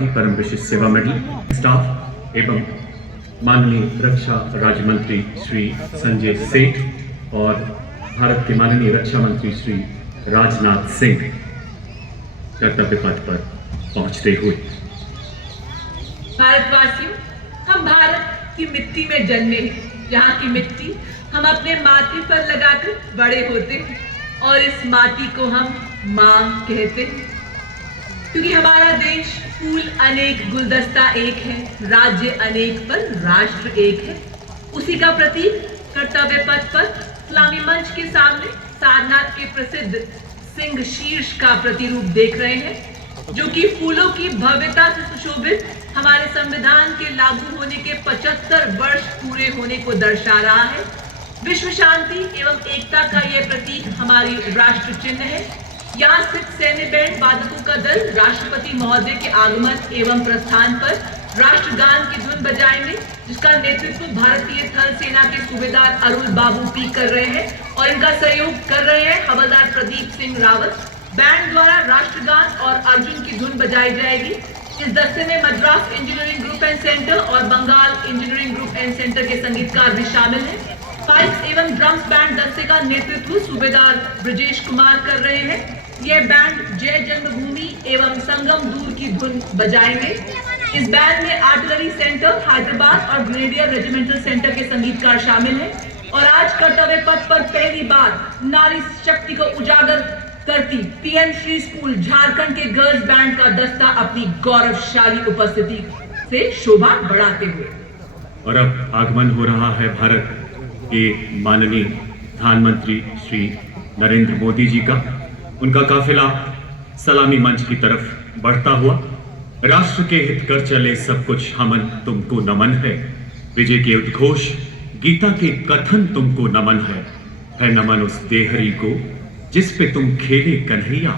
गांधी परम विशिष्ट Seva medal staff एवं माननीय रक्षा राज्य मंत्री श्री संजय सेठ और भारत के माननीय रक्षा मंत्री श्री राजनाथ सिंह कर्तव्य पथ पर पहुंचते हुए। भारतवासियों, हम भारत की मिट्टी में जन्मे हैं, जहाँ की मिट्टी हम अपने माथे पर लगाकर बड़े होते हैं और इस माटी को हम मां कहते हैं, क्योंकि हमारा देश फूल अनेक गुलदस्ता एक है, राज्य अनेक पर राष्ट्र एक है। उसी का प्रतीक कर्तव्य पथ पर इस्लामी मंच के सामने सारनाथ के प्रसिद्ध सिंह शीर्ष का प्रतिरूप देख रहे हैं, जो कि फूलों की भव्यता से सुशोभित हमारे संविधान के लागू होने के 75 वर्ष पूरे होने को दर्शा रहा है। विश्व शांति एवं एकता का यह प्रतीक हमारी राष्ट्र चिन्ह है। यहाँ स्थित सैन्य बैंड वादकों का दल राष्ट्रपति महोदय के आगमन एवं प्रस्थान पर राष्ट्रगान की धुन बजाएंगे, जिसका नेतृत्व भारतीय थल सेना के सूबेदार अरुल बाबू पी कर रहे हैं और इनका सहयोग कर रहे हैं हवलदार प्रदीप सिंह रावत। बैंड द्वारा राष्ट्रगान और अर्जुन की धुन बजाई जाएगी। इस दस्ते में Madras engineering group and centre और Bengal engineering group and centre के संगीतकार भी शामिल हैं। पाइप्स एवं ड्रम्स बैंड दस्ते का नेतृत्व सूबेदार ब्रजेश कुमार कर रहे हैं। यह बैंड जय जन्मभूमि एवं संगम दूर की धुन बजाएंगे। इस बैंड में आर्टिलरी सेंटर हैदराबाद और ग्रेनेडियर रेजिमेंटल सेंटर के संगीतकार शामिल हैं। और आज कर्तव्य पथ पर पहली बार नारी शक्ति को उजागर करती पीएम श्री स्कूल झारखंड के गर्ल्स बैंड का दस्ता अपनी गौरवशाली उपस्थिति से शोभा बढ़ाते हुए। और अब आगमन हो रहा है भारत के माननीय प्रधानमंत्री श्री नरेंद्र मोदी जी का। उनका काफिला सलामी मंच की तरफ बढ़ता हुआ। राष्ट्र के हित कर चले सब कुछ हमन तुमको नमन है, विजय के उद्घोष गीता के कथन तुमको नमन है नमन उस देहरी को जिस पे तुम खेले कन्हैया।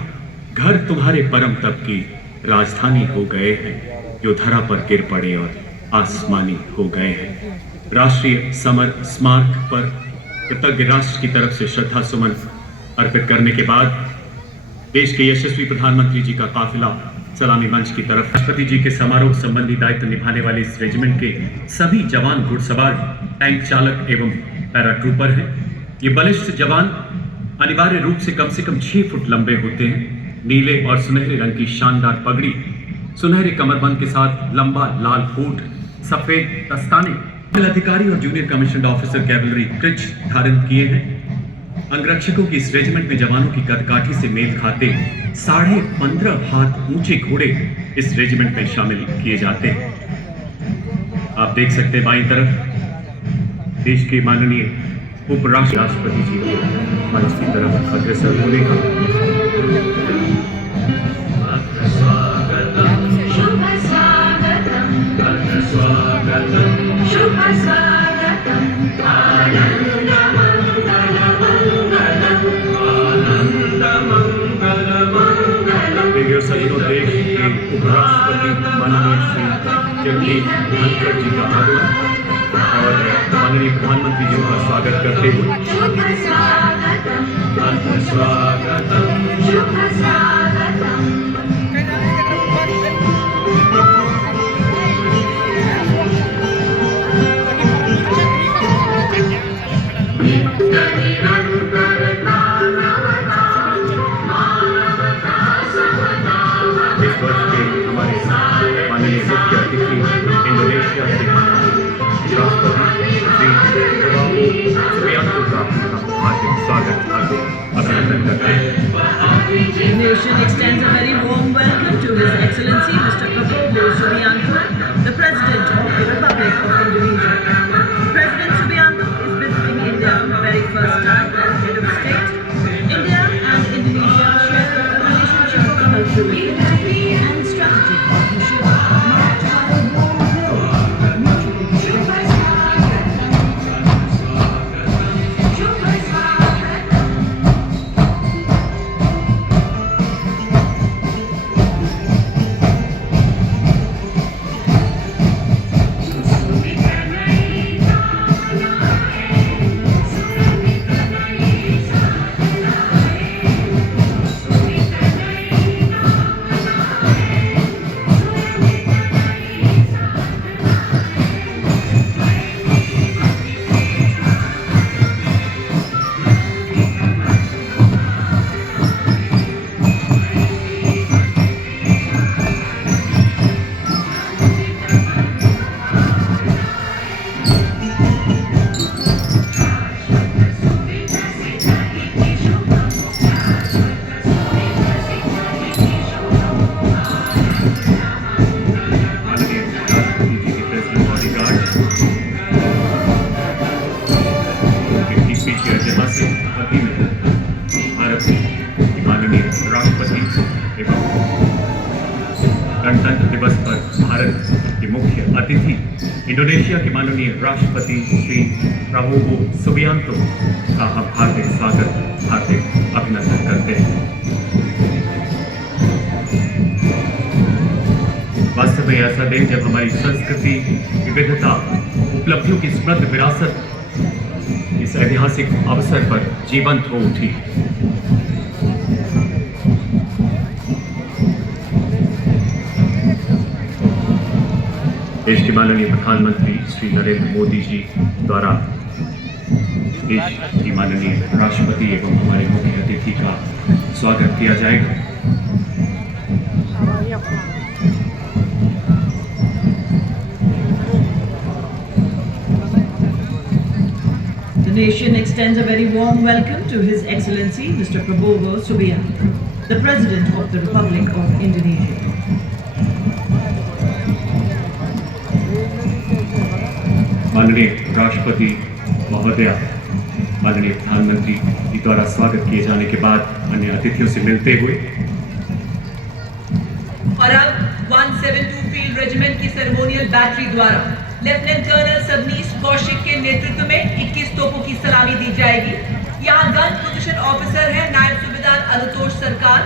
घर तुम्हारे परम तप की राजधानी हो गए हैं, जो धरा पर गिर पड़े और आसमानी हो गए हैं। राष्ट्रीय समर स्मारक पर कृतज्ञ राष्ट्र की तरफ से श्रद्धा सुमन अर्पित करने के बाद देश के यशस्वी प्रधानमंत्री जी का काफिला सलामी मंच की तरफ। राष्ट्रपति जी के समारोह संबंधी दायित्व निभाने वाले इस रेजिमेंट के सभी जवान घुड़सवार, टैंक चालक एवं पैराट्रूपर हैं। ये बलिष्ठ जवान अनिवार्य रूप से कम 6 फुट लंबे होते हैं। नीले और सुनहरे रंग की शानदार पगड़ी, सुनहरे कमरबंद के साथ लंबा लाल कोट, सफेद दस्ताने। अधिकारी और जूनियर कमीशन्ड ऑफिसर कैवलरी क्रिच धारण किए हैं। अंगरक्षकों की इस रेजिमेंट में जवानों की कदकाठी से मेल खाते 15.5 हाथ ऊंचे घोड़े इस रेजिमेंट में शामिल किए जाते हैं। आप देख सकते हैं बाईं तरफ देश के माननीय उपराष्ट्रपति जी को मंच की तरफ अग्रसर होने का। सजनों, देश के उपराष्ट्रपति माननीय श्री जगदीप धनखड़ जी का आगमन और माननीय प्रधानमंत्री जी का स्वागत करते हुए। मुख्य अतिथि इंडोनेशिया के राष्ट्रपति श्री प्रबोवो सुबियांतो का हार्दिक स्वागत अभिनंदन करते हैं। The nation extends a very warm welcome to His Excellency Mr. Prabowo Subianto, the President of the Republic of Indonesia. President Subianto is visiting India for the very first time as head of state. India and Indonesia share a relationship of cultural and strategic partnership. गणतंत्र दिवस पर भारत के मुख्य अतिथि Indonesia के माननीय राष्ट्रपति Shri Prabowo Subianto का हम हार्दिक स्वागत, हार्दिक अभिनंदन करते हैं। वास्तव में ऐसा दिन जब हमारी संस्कृति, विविधता, उपलब्धियों की समृद्ध विरासत इस ऐतिहासिक अवसर पर जीवंत हो उठी। देश के माननीय प्रधानमंत्री श्री नरेंद्र मोदी जी द्वारा देश की माननीय राष्ट्रपति एवं हमारे मुख्य अतिथि का स्वागत किया जाएगा। The nation extends a very warm welcome to His Excellency Mr. Prabowo Subianto, the President of the Republic of Indonesia. माननीय राष्ट्रपति महोदय, माननीय प्रधानमंत्री जी द्वारा स्वागत किए जाने के बाद अन्य अतिथियों से मिलते हुए और अब 172 फील्ड रेजिमेंट की सेरेमोनियल बैटरी द्वारा लेफ्टिनेंट कर्नल सबनीस कौशिक के नेतृत्व में 21 तोपों की सलामी दी जाएगी। यहाँ गन पोजीशन ऑफिसर है नायब सूबेदार अनुतोष सरकार।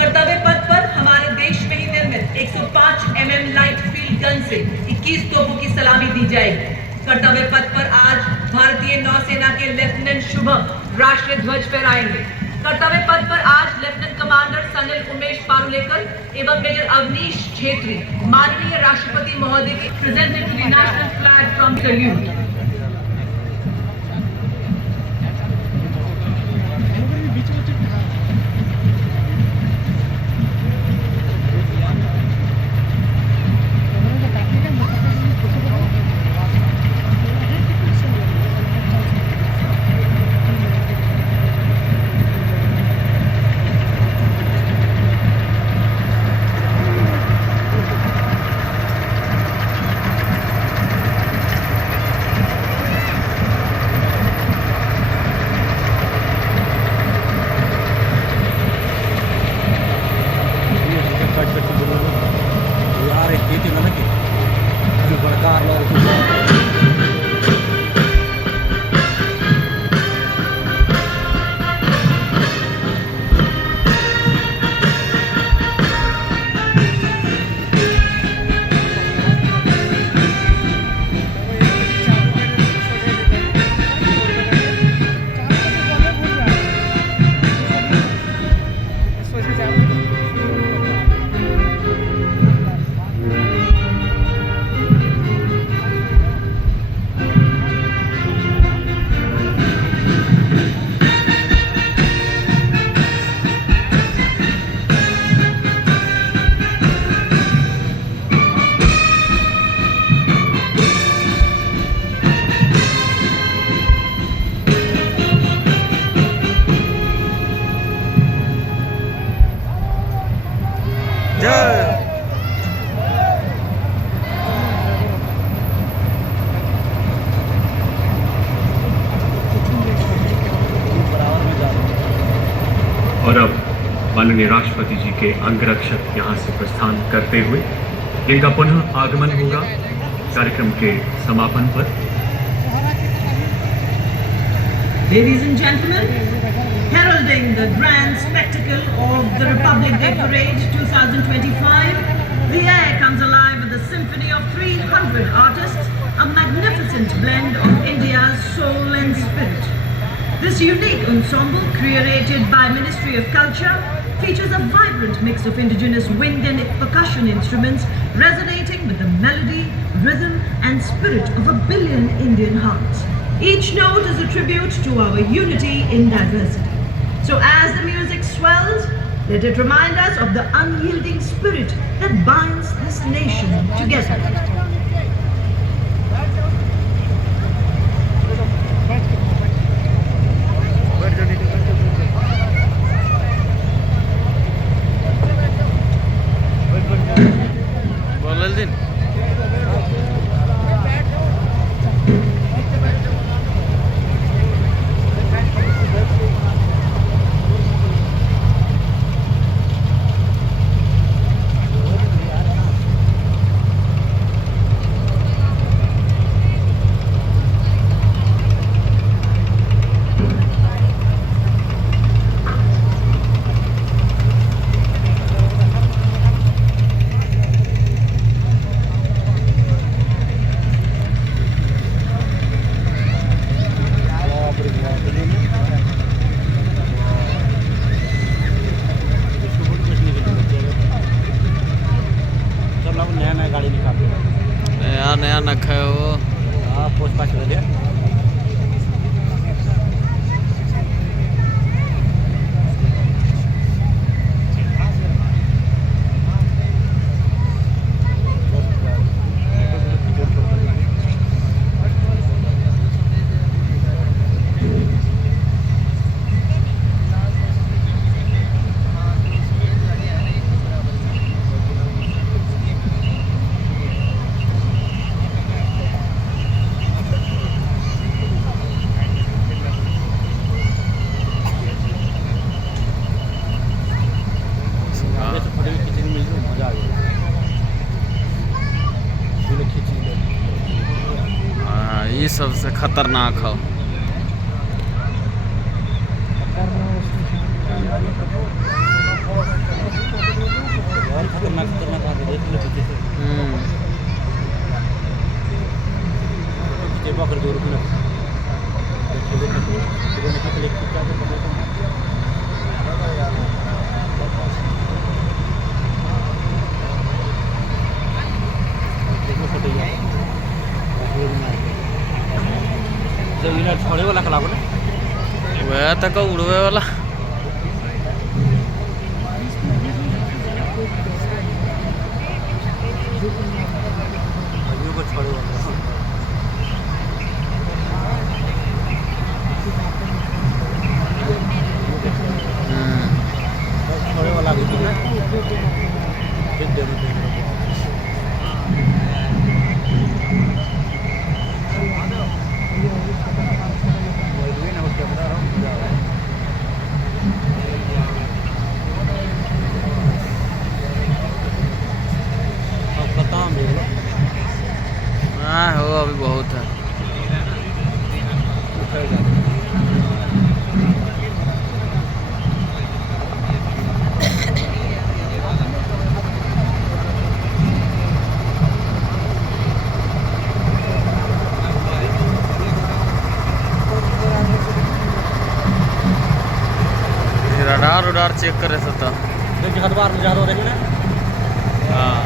कर्तव्य पथ पर हमारे देश में ही निर्मित 105 mm लाइट फील्ड गन से 21 तोपों की सलामी दी जाएगी। कर्तव्य पथ पर आज भारतीय नौसेना के लेफ्टिनेंट शुभम राष्ट्रीय ध्वज फहराएंगे। कर्तव्य पथ पर आज लेफ्टिनेंट कमांडर सनिल उमेश पारुलेकर एवं मेजर अवनीश छेत्री माननीय राष्ट्रपति महोदय के presented to the national flag from salute. और अब माननीय राष्ट्रपति जी के अंगरक्षक यहाँ से प्रस्थान करते हुए इनका पुनः आगमन होगा कार्यक्रम के समापन पर। Ladies and gentlemen, heralding the grand spectacle of the Republic Day Parade 2025, the air comes alive with a symphony of 300 artists, a magnificent blend of India's soul and spirit. This unique ensemble, created by Ministry of Culture, features a vibrant mix of indigenous wind and percussion instruments resonating with the melody, rhythm and spirit of a billion Indian hearts. Each note is a tribute to our unity in diversity. So as the music swells, let it remind us of the unyielding spirit that binds this nation together. गाड़ी निकाल नया नया नखा है वो। हाँ post पास कर दिया हाँ, ये सबसे खतरनाक हो। और खतरनाक खतरनाक बात है, देख लो पीछे से पीछे पकड़ दो रुपये छोड़े वाला कला बोले वह तक उड़वे वाला को छोड़े वाला छोड़े वाला भी ना हाँ हो अभी बहुत है। रडार उडार चेक करे सकता। बार में ज़्यादा देखे ना हाँ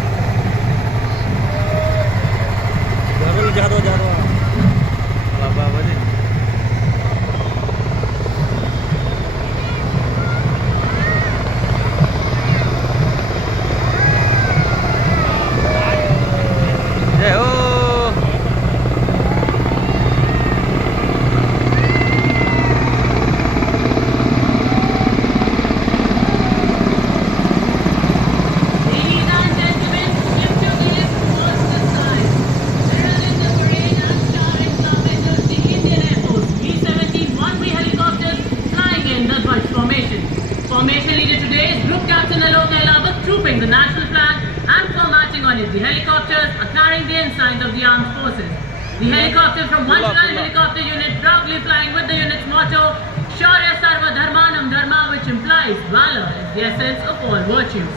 ज़्यादा बाबा बजे जय हो। Ladies and gentlemen, skip to this first sign. Herald in the parade and starring services the Indian Air Force B-70 one-way helicopters flying in the Dutch formation. Formation leader today is Group Captain Alok Ailawat trooping the national flag and formatting on it. The helicopters are carrying the ensigns of the armed forces. The helicopter from 112 helicopter unit proudly flying with the unit's motto Shaurya Sarva Dharmanam Dharma, which implies valor is the essence of all virtues.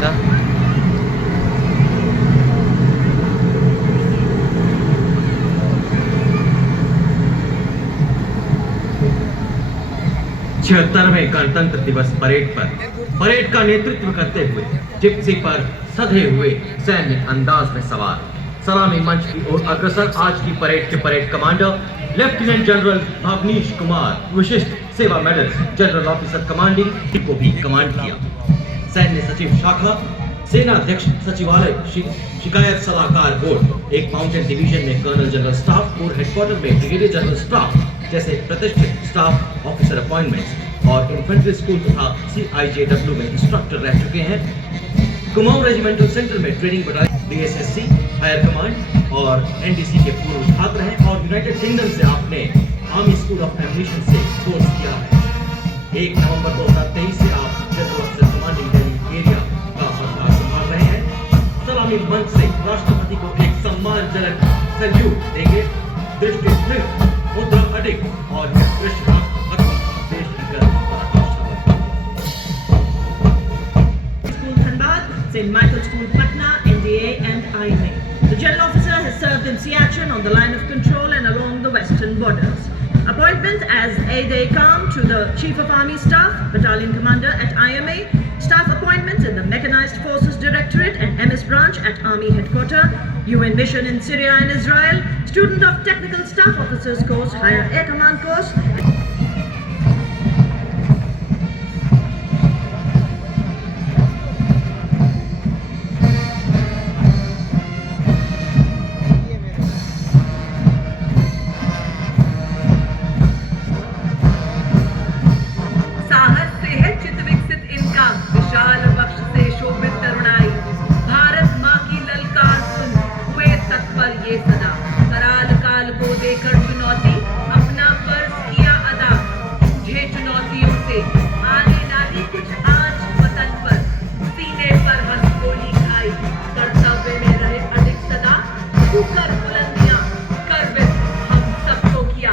क्या? 76वें गणतंत्र दिवस parade का नेतृत्व करते हुए Gypsy पर सधे हुए सैन्य अंदाज में सवार सलामी मंच की ओर अग्रसर आज की परेड के parade commander lieutenant general Bhavnish Kumar Vishisht Seva medal general officer commanding को भी कमांड किया। सैन्य सचिव शाखा सेना अध्यक्ष सचिवालय शिकायत सलाहकार बोर्ड एक माउंटेन डिवीजन में colonel general staff corps headquarters में ब्रिगेडियर जनरल स्टाफ जैसे प्रतिष्ठित स्टाफ ऑफिसर अपॉइंटमेंट्स और इन्फेंट्री स्कूल तथा CIJW में इंस्ट्रक्टर रह चुके हैं। कुमाऊं रेजिमेंटल सेंटर में training battalion DSSC higher command और NDC के पूर्व छात्र हैं और यूनाइटेड किंगडम से आपने आर्मी स्कूल ऑफ एविएशन से कोर्स किया है। 1 नवंबर 2023 से आप general officer commanding Delhi area का पदभार संभाल रहे हैं। सलामी मंच से राष्ट्रपति को एक सम्मानजनक सैल्यूट देंगे। दृष्टि स्थिर, मुद्रा अडिग और विश्व राष्ट्र देश की गर्व पराकाष्ठा School Dhanbad, St. Michael's School Patna, NDA and IMA. The general officer has served in Siachen on the line of control and along the western border. officers. Appointment as aide-de-camp to the Chief of Army Staff, Battalion Commander at IMA, staff appointments in the Mechanized Forces Directorate and MS Branch at Army Headquarters, UN Mission in Syria and Israel, student of Technical Staff Officers Course, Higher Air Command Course. साहस से है चित विकसित इनका, विशाल वक्ष से शोभित तरुणाई। भारत माँ की ललकार सुन, हुए तत्पर ये सदा। कराल काल को देकर चुनौती, अपना फर्ज किया अदा। जूझे चुनौतियों से, आने ना दी कुछ आँच वतन पर। सीने पर हंस गोली खाई, कर्तव्य में रहे अडिग सदा। कुकर बुलंदियां, गर्वित हम सबको किया।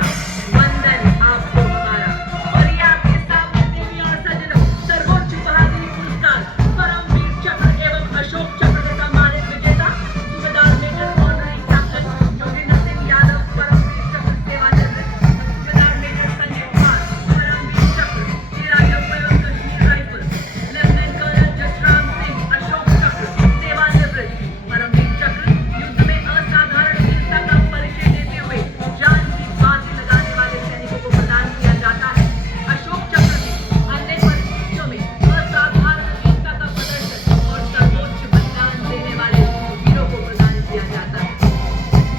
वंदन आपको हमारा। और ये आपके सामने देवी और सज्जनों, सर्वोच्च बहादुरी पुरस्कार, परमवीर चक्र एवं अशोक चक्र से सम्मानित विजेता subedar major honorary captain Yogendra Singh Yadav, Paramvir Chakra सेवानिवृत्त। सूबेदार मेजर संजय कुमार, परमवीर चक्र शेरा जम्मू एवं Kashmir rifles. Lieutenant colonel Jasram Singh, Ashok Chakra सेवानिवृत्त। परमवीर चक्र युद्ध में असाधारण वीरता का परिचय देते हुए जान की बाजी लगाने वाले सैनिकों को प्रदान किया जाता है। अशोक चक्र भी अन्य परिस्थितियों में असाधारण वीरता का प्रदर्शन और सर्वोच्च बलिदान देने वाले वीरों को प्रदान किया जाता है।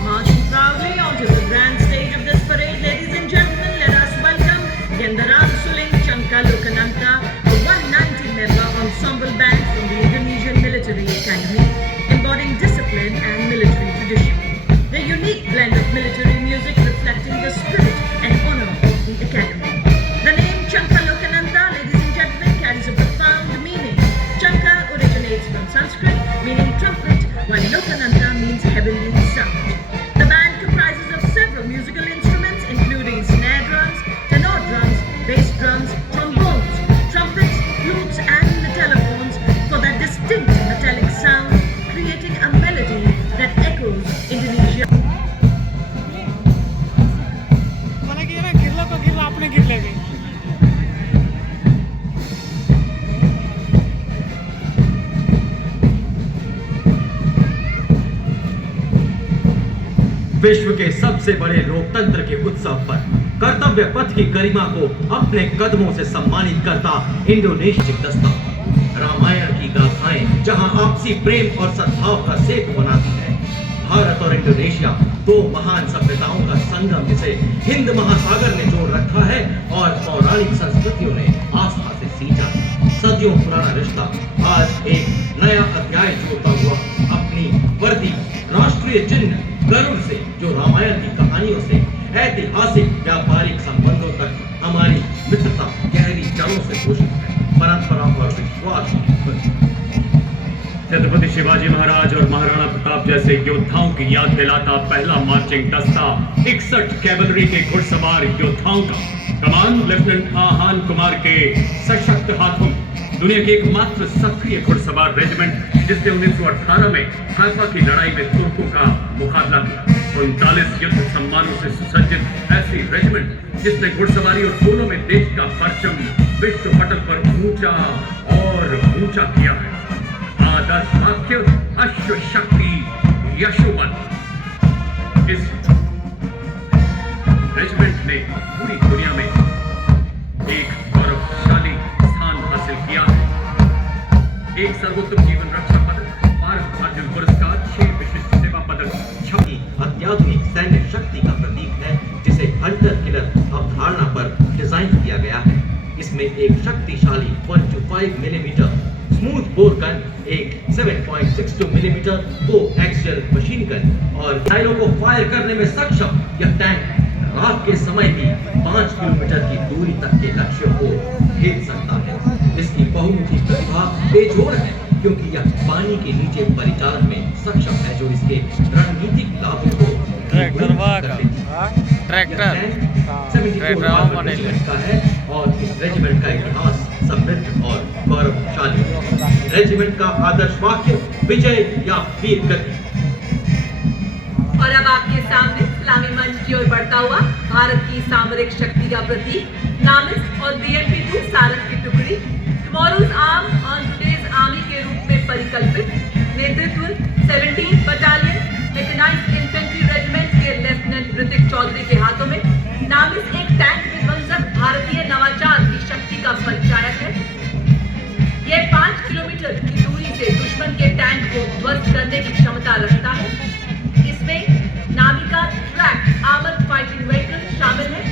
Marching proudly onto the grand stage of this parade, ladies and gentlemen, let us welcome Gendaram Suling Chanka Lokananta, a 190-member ensemble band from the Indonesian Military Academy, embodying discipline and military tradition. Their unique blend of military music reflecting the spirit and honor of the academy. The name Chanka Lokananta, ladies and gentlemen, carries a profound meaning. Chanka originates from Sanskrit, meaning trumpet, while Lokananta means heavenly sound. The band comprises of several musical instruments, including snare drums, tenor drums, bass drums, trombones, trumpets, flutes, and metallophones for that distinct metallic sound, creating a melody that echoes Indonesia. मला की ना गिरला तो गिरला आपने गिर लेंगे विश्व के सबसे बड़े लोकतंत्र के उत्सव पर कर्तव्य पथ की गरिमा को अपने कदमों से सम्मानित करता इंडोनेशिया दस्ता। रामायण की गाथाएं जहां आपसी प्रेम और सद्भाव का सेतु बनाती है। भारत और इंडोनेशिया दो महान सभ्यताओं का संगम जिसे हिंद महासागर ने जोड़ रखा है और पौराणिक संस्कृतियों ने आस्था से सींचा। सदियों पुराना रिश्ता आज एक नया अध्याय जोड़ता हुआ अपनी वर्दी राष्ट्रीय चिन्ह गरुड़ से, जो रामायण की कहानियों से ऐतिहासिक व्यापारिक संबंधों तक हमारी मित्रता गहरी जड़ों से पोषित है, परंपरा और विश्वास। छत्रपति शिवाजी महाराज और महाराणा प्रताप जैसे योद्धाओं की याद दिलाता पहला मार्चिंग दस्ता 61 कैवलरी के घुड़सवार योद्धाओं का कमान लेफ्टिनेंट आहान कुमार के सशक्त हाथों दुनिया की एकमात्र सक्रिय घुड़सवार रेजिमेंट जिसने 1918 में हाइफा की लड़ाई में तुर्कों का मुकाबला किया। 39 युद्ध सम्मानों से सुसज्जित ऐसी रेजिमेंट जिसने घुड़सवारी और दोनों में देश का परचम विश्व पटल पर ऊंचा और ऊंचा किया है। आदर्श वाक्य अश्व शक्ति यशोमत। इस रेजिमेंट ने पूरी दुनिया में एक गौरवशाली स्थान हासिल किया है। एक सर्वोत्तम जीवन रक्षा पदक, भारत अर्जुन पुरस्कार, 6 विशिष्ट सेवा पदक। छवि अत्याधुनिक सैन्य शक्ति का प्रतीक है जिसे हंटर किलर अवधारणा पर डिजाइन किया गया है। इसमें एक शक्तिशाली 125 मिलीमीटर स्मूथ बोर गन, एक 7.62 मिलीमीटर को एक्सियल मशीन गन और मिसाइलों को फायर करने में सक्षम यह टैंक रात के समय भी 5 किलोमीटर की दूरी तक के लक्ष्यों को भेद सकता है। इसकी बहुमुखी प्रतिभा बेजोड़ है क्योंकि यह पानी के नीचे परिचालन में सक्षम है, जो इसके रणनीतिक लाभों को ट्रैक्टर का है। और इस रेजिमेंट का इतिहास समृद्ध और गौरवशाली है। रेजिमेंट का आदर्श वाक्य विजय या वीर गति। और अब आपके सामने इस्लामी मंच की ओर बढ़ता हुआ भारत की सामरिक शक्ति का प्रतीक नामिस और BMP-2 सारंग की टुकड़ी tomorrow's arm on today's army के रूप में परिकल्पित नेतृत्व 17th battalion mechanised infantry regiment के लेफ्टिनेंट ऋतिक चौधरी के हाथों में नामिस एक टैंक विध्वंसक भारतीय नवाचार की शक्ति का परिचायक है। यह 5 किलोमीटर की दूरी से दुश्मन के टैंक को ध्वस्त करने की क्षमता रखता है। इसमें नामिका ट्रैक आर्मर्ड फाइटिंग व्हीकल शामिल है,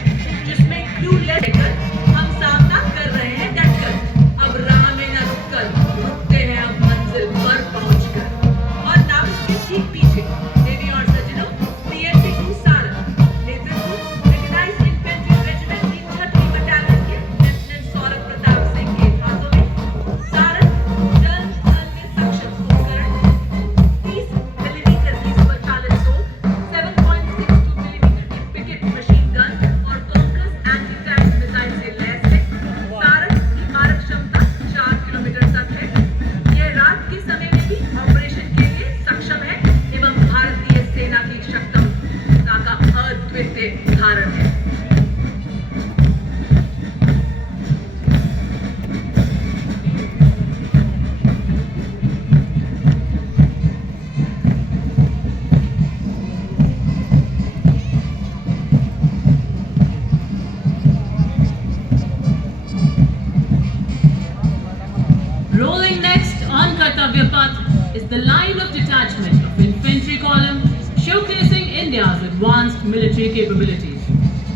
जिसमें क्रू लेकर हम सामना कर रहे हैं डटकर। अब राह में न रुकते हैं अब मंजिल पर पहुंचकर। और नामिस के ठीक पीछे देवी और सज्जनों BMP-2 सारंग नेतृत्व मैकेनाइज्ड इन्फेंट्री रेजिमेंट की 6वीं बटालियन के लेफ्टिनेंट सौरभ प्रताप सिंह के हाथों में सारंग जल स्थल में सक्षम उपकरण 30 मिलीमीटर की स्वचालित तोप 7.62 मिलीमीटर की पिकेट मशीन गन और कॉन्कस एंटी टैंक मिसाइल से लैस है। सारंग की मारक क्षमता 4 किलोमीटर तक है। यह रात के समय में भी ऑपरेशन के लिए सक्षम है एवं भारतीय सेना की क्षमता का अद्वितीय उदाहरण है। Rolling next on Kartavya Path is the line of detachment of infantry column showcasing India's advanced military capabilities.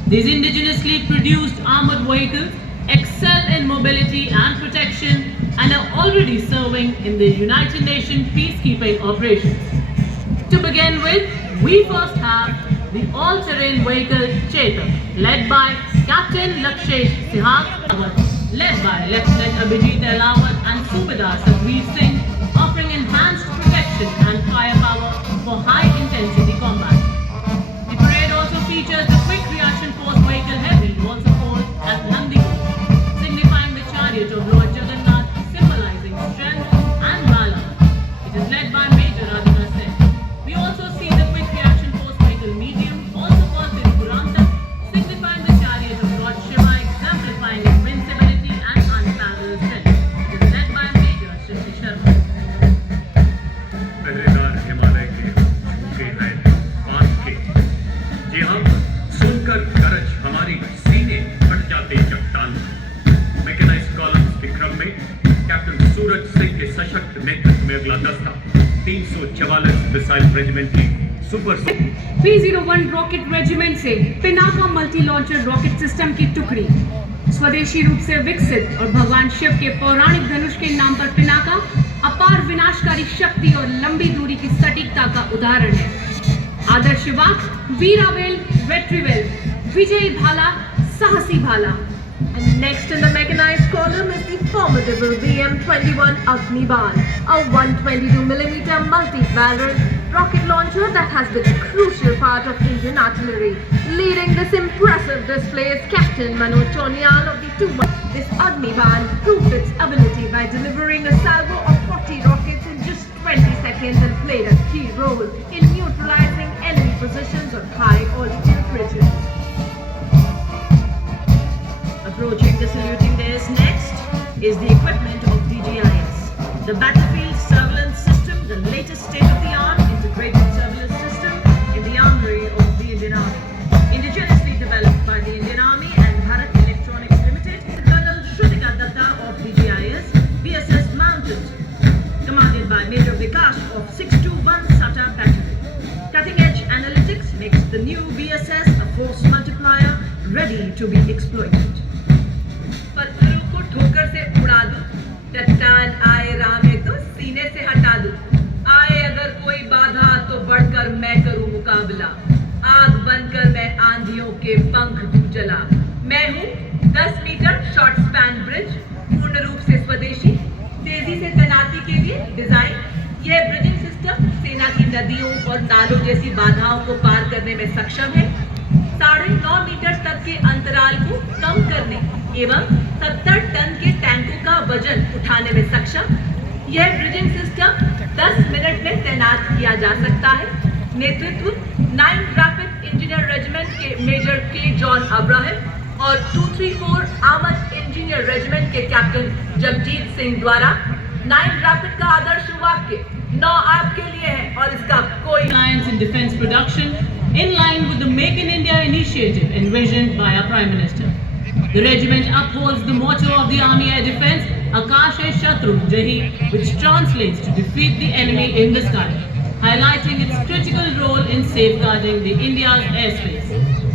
These indigenously produced armored vehicles excel in mobility and protection and are already serving in the United Nations peacekeeping operations. To begin with, we first have the all-terrain vehicle Chetak, led by Captain Lakshesh Sihag, led by Lieutenant Abhijit Elawat and Subedar Sakhbir Singh, offering enhanced protection and firepower for high-intensity combat. The parade also features the Quick Reaction Force vehicle heavy also called as Nandi, signifying the chariot of Lord Jagannath, symbolizing strength and valor. It is led by Major Radhika Sen. We also see the Quick Reaction Force vehicle medium, also called the Puranta, signifying the chariot of Lord Shiva, exemplifying invincibility and unparalleled strength. It is led by Major Shishi Sharma. पहरेदार हिमालय के हैं पास के। जी हाँ, सुनकर गरज हमारी सीने फट जाते चट्टान। मैकेनाइज्ड कॉलम्स के क्रम में कैप्टन सूरज सिंह के सशक्त नेतृत्व में अगला दस्ता 344 मिसाइल रेजिमेंट की सुपर 301 रॉकेट रेजिमेंट से Pinaka multi launcher rocket system की टुकड़ी स्वदेशी रूप से विकसित और भगवान शिव के पौराणिक धनुष के नाम पर पिनाका अपार विनाशकारी शक्ति और लंबी दूरी की सटीकता का उदाहरण है। आदर्श वाक वीरावेल वेट्रीवेल विजयी भाला साहसी भाला। And next in the mechanized column is the formidable BM-21 Agniban, a 122mm multi-barrel rocket launcher that has been a crucial part of Indian artillery. Leading this impressive display is Captain Manoj Chonial of the 2. This Agniban proved its ability by delivering a salvo of 40 rockets in just 20 seconds and played a key role in neutralizing enemy positions on high altitude ridges. Approaching the saluting dais next is the equipment of DGIS. The battlefield surveillance system, the latest state-of-the-art integrated surveillance system in the armory of the Indian Army. Indigenously developed by the Indian Army and Bharat Electronics Limited, Colonel Shrutika Datta of DGIS, BSS Mountains, commanded by Major Vikas of 621 Sata Battery. Cutting-edge analytics makes the new BSS a force multiplier ready to be exploited. पत्थरों को ठोकर से उड़ा दूं, चट्टान आए राह में तो सीने से हटा दूं। आए अगर कोई बाधा तो बढ़कर मैं करूं मुकाबला। आग बनकर मैं आंधियों के पंख दूं जला। मैं हूं 10 मीटर शॉर्ट स्पैन ब्रिज, पूर्ण रूप से स्वदेशी, तेजी से तैनाती के लिए डिजाइन। यह ब्रिजिंग सिस्टम सेना की नदियों और नालों जैसी बाधाओं को पार करने में सक्षम है। 9.5 मीटर तक के अंतराल को कम करने एवं 70 टन के टैंकों का वजन उठाने में सक्षम। यह ब्रिजिंग सिस्टम 10 मिनट में तैनात किया जा सकता है। नेतृत्व 9 रैपिड इंजन इंजीनियर रेजिमेंट के मेजर के जॉन अब्राहम और 234 आर्मर्ड इंजीनियर रेजिमेंट के कैप्टन जगजीत सिंह द्वारा 9 रैपिड का आदर्श वाक्य 9 आपके लिए है और इसका कोई Reliance in defense production, in line with the Make in India initiative envisioned by our Prime Minister. The regiment upholds the motto of the Army Air Defence, Akash e Shatru Jahi, which translates to defeat the enemy in the sky, highlighting its critical role in safeguarding the India's airspace.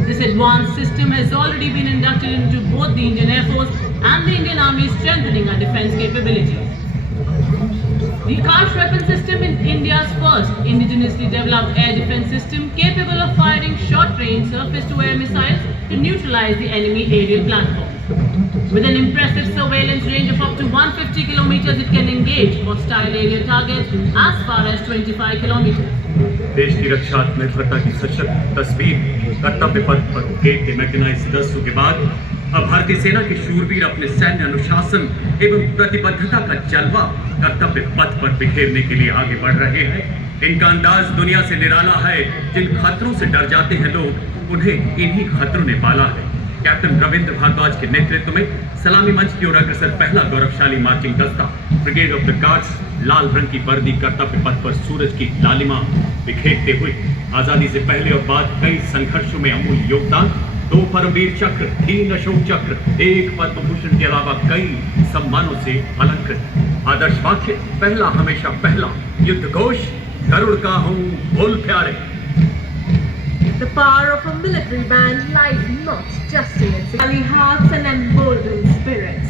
This advanced system has already been inducted into both the Indian Air Force and the Indian Army, strengthening our defence capabilities. The Akash weapon system is India's first indigenously developed air defense system capable of firing short-range surface-to-air missiles to neutralize the enemy aerial platforms. With an impressive surveillance range of up to 150 kilometers, it can engage hostile aerial targets as far as 25 kilometers. देश की रक्षा आत्मनिर्भरता की सशक्त तस्वीर कर्तव्य पथ पर brigade के mechanised सदस्यों के बाद अब भारतीय सेना के शूरवीर अपने सैन्य अनुशासन एवं प्रतिबद्धता का जलवा कर्तव्य पथ पर बिखेरने के लिए आगे बढ़ रहे हैं। इनका अंदाज दुनिया से निराला है। जिन खतरों से डर जाते हैं लोग, उन्हें इन्हीं खतरों ने पाला है। कैप्टन रविंद्र भारद्वाज के नेतृत्व में सलामी मंच की ओर अग्रसर पहला गौरवशाली मार्चिंग दस्ता ब्रिगेड ऑफ द गार्ड्स लाल रंग की वर्दी कर्तव्य पथ पर सूरज की लालिमा बिखेरते हुए आजादी से पहले और बाद कई संघर्षों में अमूल्य योगदान, 2 परमवीर चक्र, 3 अशोक चक्र, 1 पद्म भूषण के अलावा कई सम्मानों से अलंकृत। आदर्श वाक्य पहला हमेशा पहला, युद्ध घोष गरुड़ का हूँ बोल प्यारे। The power of a military band lies not just in its rally hearts and emboldened spirits.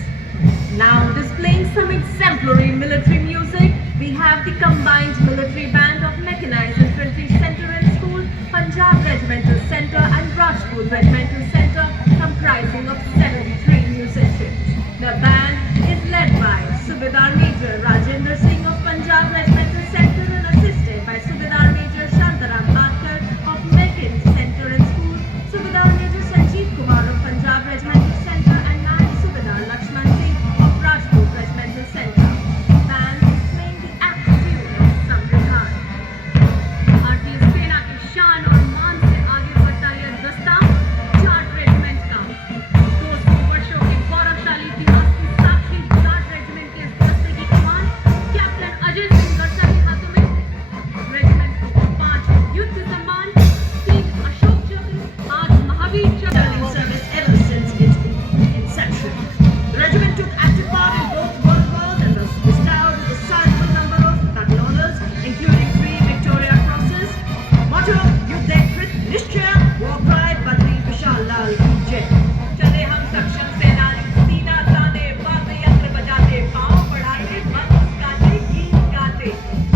Now displaying some exemplary military music, we have the combined military band of Mechanized Infantry Centre and School, Punjab Regimental Centre and Rajput Regimental Centre, comprising of 73 musicians. The band is led by Subedar Major Rajendra Singh of Punjab Regimental Centre and assisted by Subedar Major Shantaram Bhatkar of Mechanized Centre and School, Subedar Major Sanjeev Kumar of Punjab Regimental Centre and Naik Subedar Lakshman Singh of Rajput Regimental Centre. Band is playing the aptitude of Samvidhan. भारतीय सेना की शान और मान से आगे बढ़ता यह दस्ता जाट रेजिमेंट का 200 वर्षों के गौरवशाली इतिहास की साक्षी जाट रेजिमेंट के इस दस्ते की कमान कैप्टन अजय सिंह गर्सा के हाथों में। रेजिमेंट को 5 युद्ध सम्मान, 3 अशोक चक्र, 8 महावीर चक्र। In service ever since its inception. The regiment took active part in both World Wars and was bestowed with a sizable number of battle honours, including 3 Victoria Crosses. Motto: Yuddhe Krit Nishchaya, War Cry Badri Vishal Lal Ki Jai. चले हम सक्षम सेनानी, सीना ताने, वाद्य यंत्र बजाते, पांव बढ़ाते, मन मुस्काते, गीत गाते।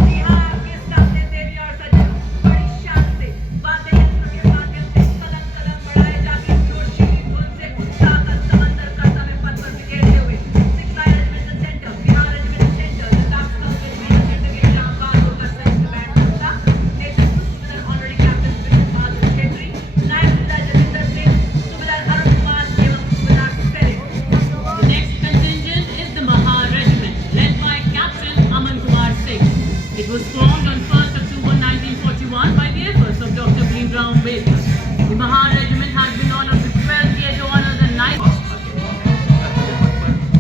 जी हाँ, आपके सामने देवी और सजन बड़ी शान से वाद्य यंत्र के माध्यम से कदम कदम बढ़ाए जाके जोशीली धुन से उत्साह का समंदर कर्तव्य पथ पर बिखेरते हुए 6 regimental centre, Bihar regimental centre, Ladakh scout regimental centre के शाहबाज होकर संयुक्त बैंड दस्ता, नेतृत्व सुबेदार ऑनरी कैप्टन विष्णु बहादुर छेत्री, नायब सुबेदार जतिंदर सिंह, सुबेदार अरुण कुमार एवं सुबेदार ferric. The next contingent is the Mahar Regiment, led by Captain Aman Kumar Singh. It was formed on 1st October 1941 by the efforts of Dr. Bhimrao Ambedkar. The Mahar Regiment has been honored with 12 Yejo Honours and 9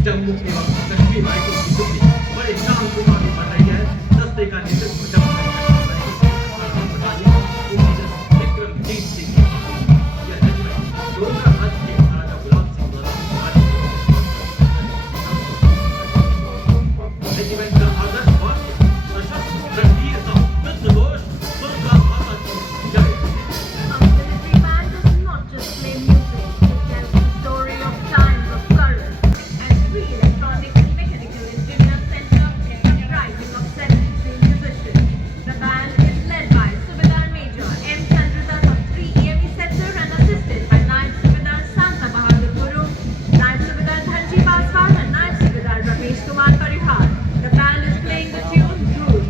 Jammu एवं Kashmir rifle की टुकड़ी बड़े शान से आगे बढ़ रही है। दस्ते का नेतृत्व जम्मू बटालियन इंजीनियर विक्रमजीत सिंह ने किया। यह रेजिमेंट डोगरा राज्य के महाराजा गुलाब सिंह द्वारा रेजिमेंट का आदर्श वाक्य सशस्त्र रणवीरता, युद्ध घोष, दुर्गा माता की जय। A military band does not just play music, it tells the story of times of courage. And 3 electronic and mechanical engineer center comprising of 73 musicians. The band is led by Subedar Major M. Chandradat of 3 EME Center and assisted by Naib Subedar Santa Bahadur Guru, Naib Subedar Dhanji Baswar and Naib Subedar Ramesh Kumar Parihar. The band is playing the tune Dhruv.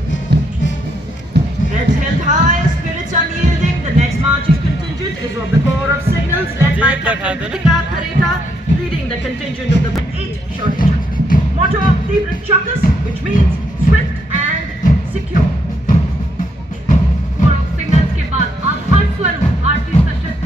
Heads held high, spirits unyielding, the next marching contingent is of the Corps of Signals led by Captain Ritika Khareta, leading the contingent of the 8 short chakra. Motto: Tivra Chakas, which means swift and secure. Corps of Signals के बाद अब हर स्वरूप भारतीय सशस्त्र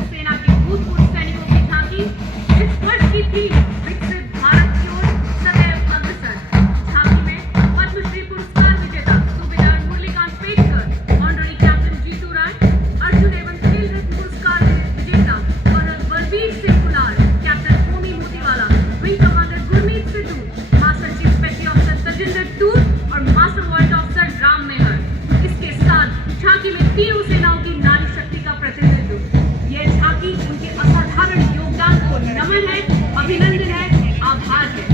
नमन है, अभिनंदन है, आभार है।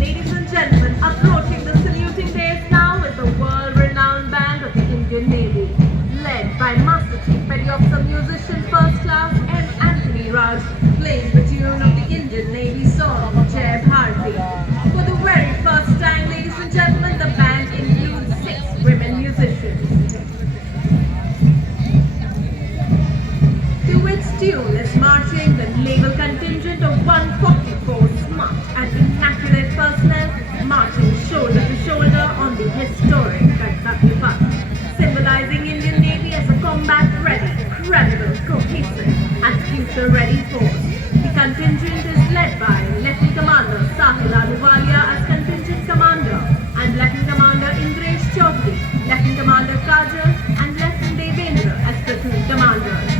Ladies and gentlemen, approaching the saluting dais now is the world-renowned band of the Indian Navy, led by Master Chief Petty Officer Musician First Class M. Anthony Raj, playing the tune of the Indian Navy song Jai Bharati. For the very first time, ladies and gentlemen, the band includes 6 women musicians. To its tune is marching the naval contingent of 144 smart and immaculate personnel, marching shoulder to shoulder on the historic Kartavya Path, symbolizing Indian Navy as a combat-ready, credible, cohesive, and future-ready force. The contingent is led by Lieutenant Commander Sahil Ahluwalia as contingent commander, and Lieutenant Commander Indresh Chaudhary, Lieutenant Commander Kajal, and Lieutenant Devendra as platoon commanders.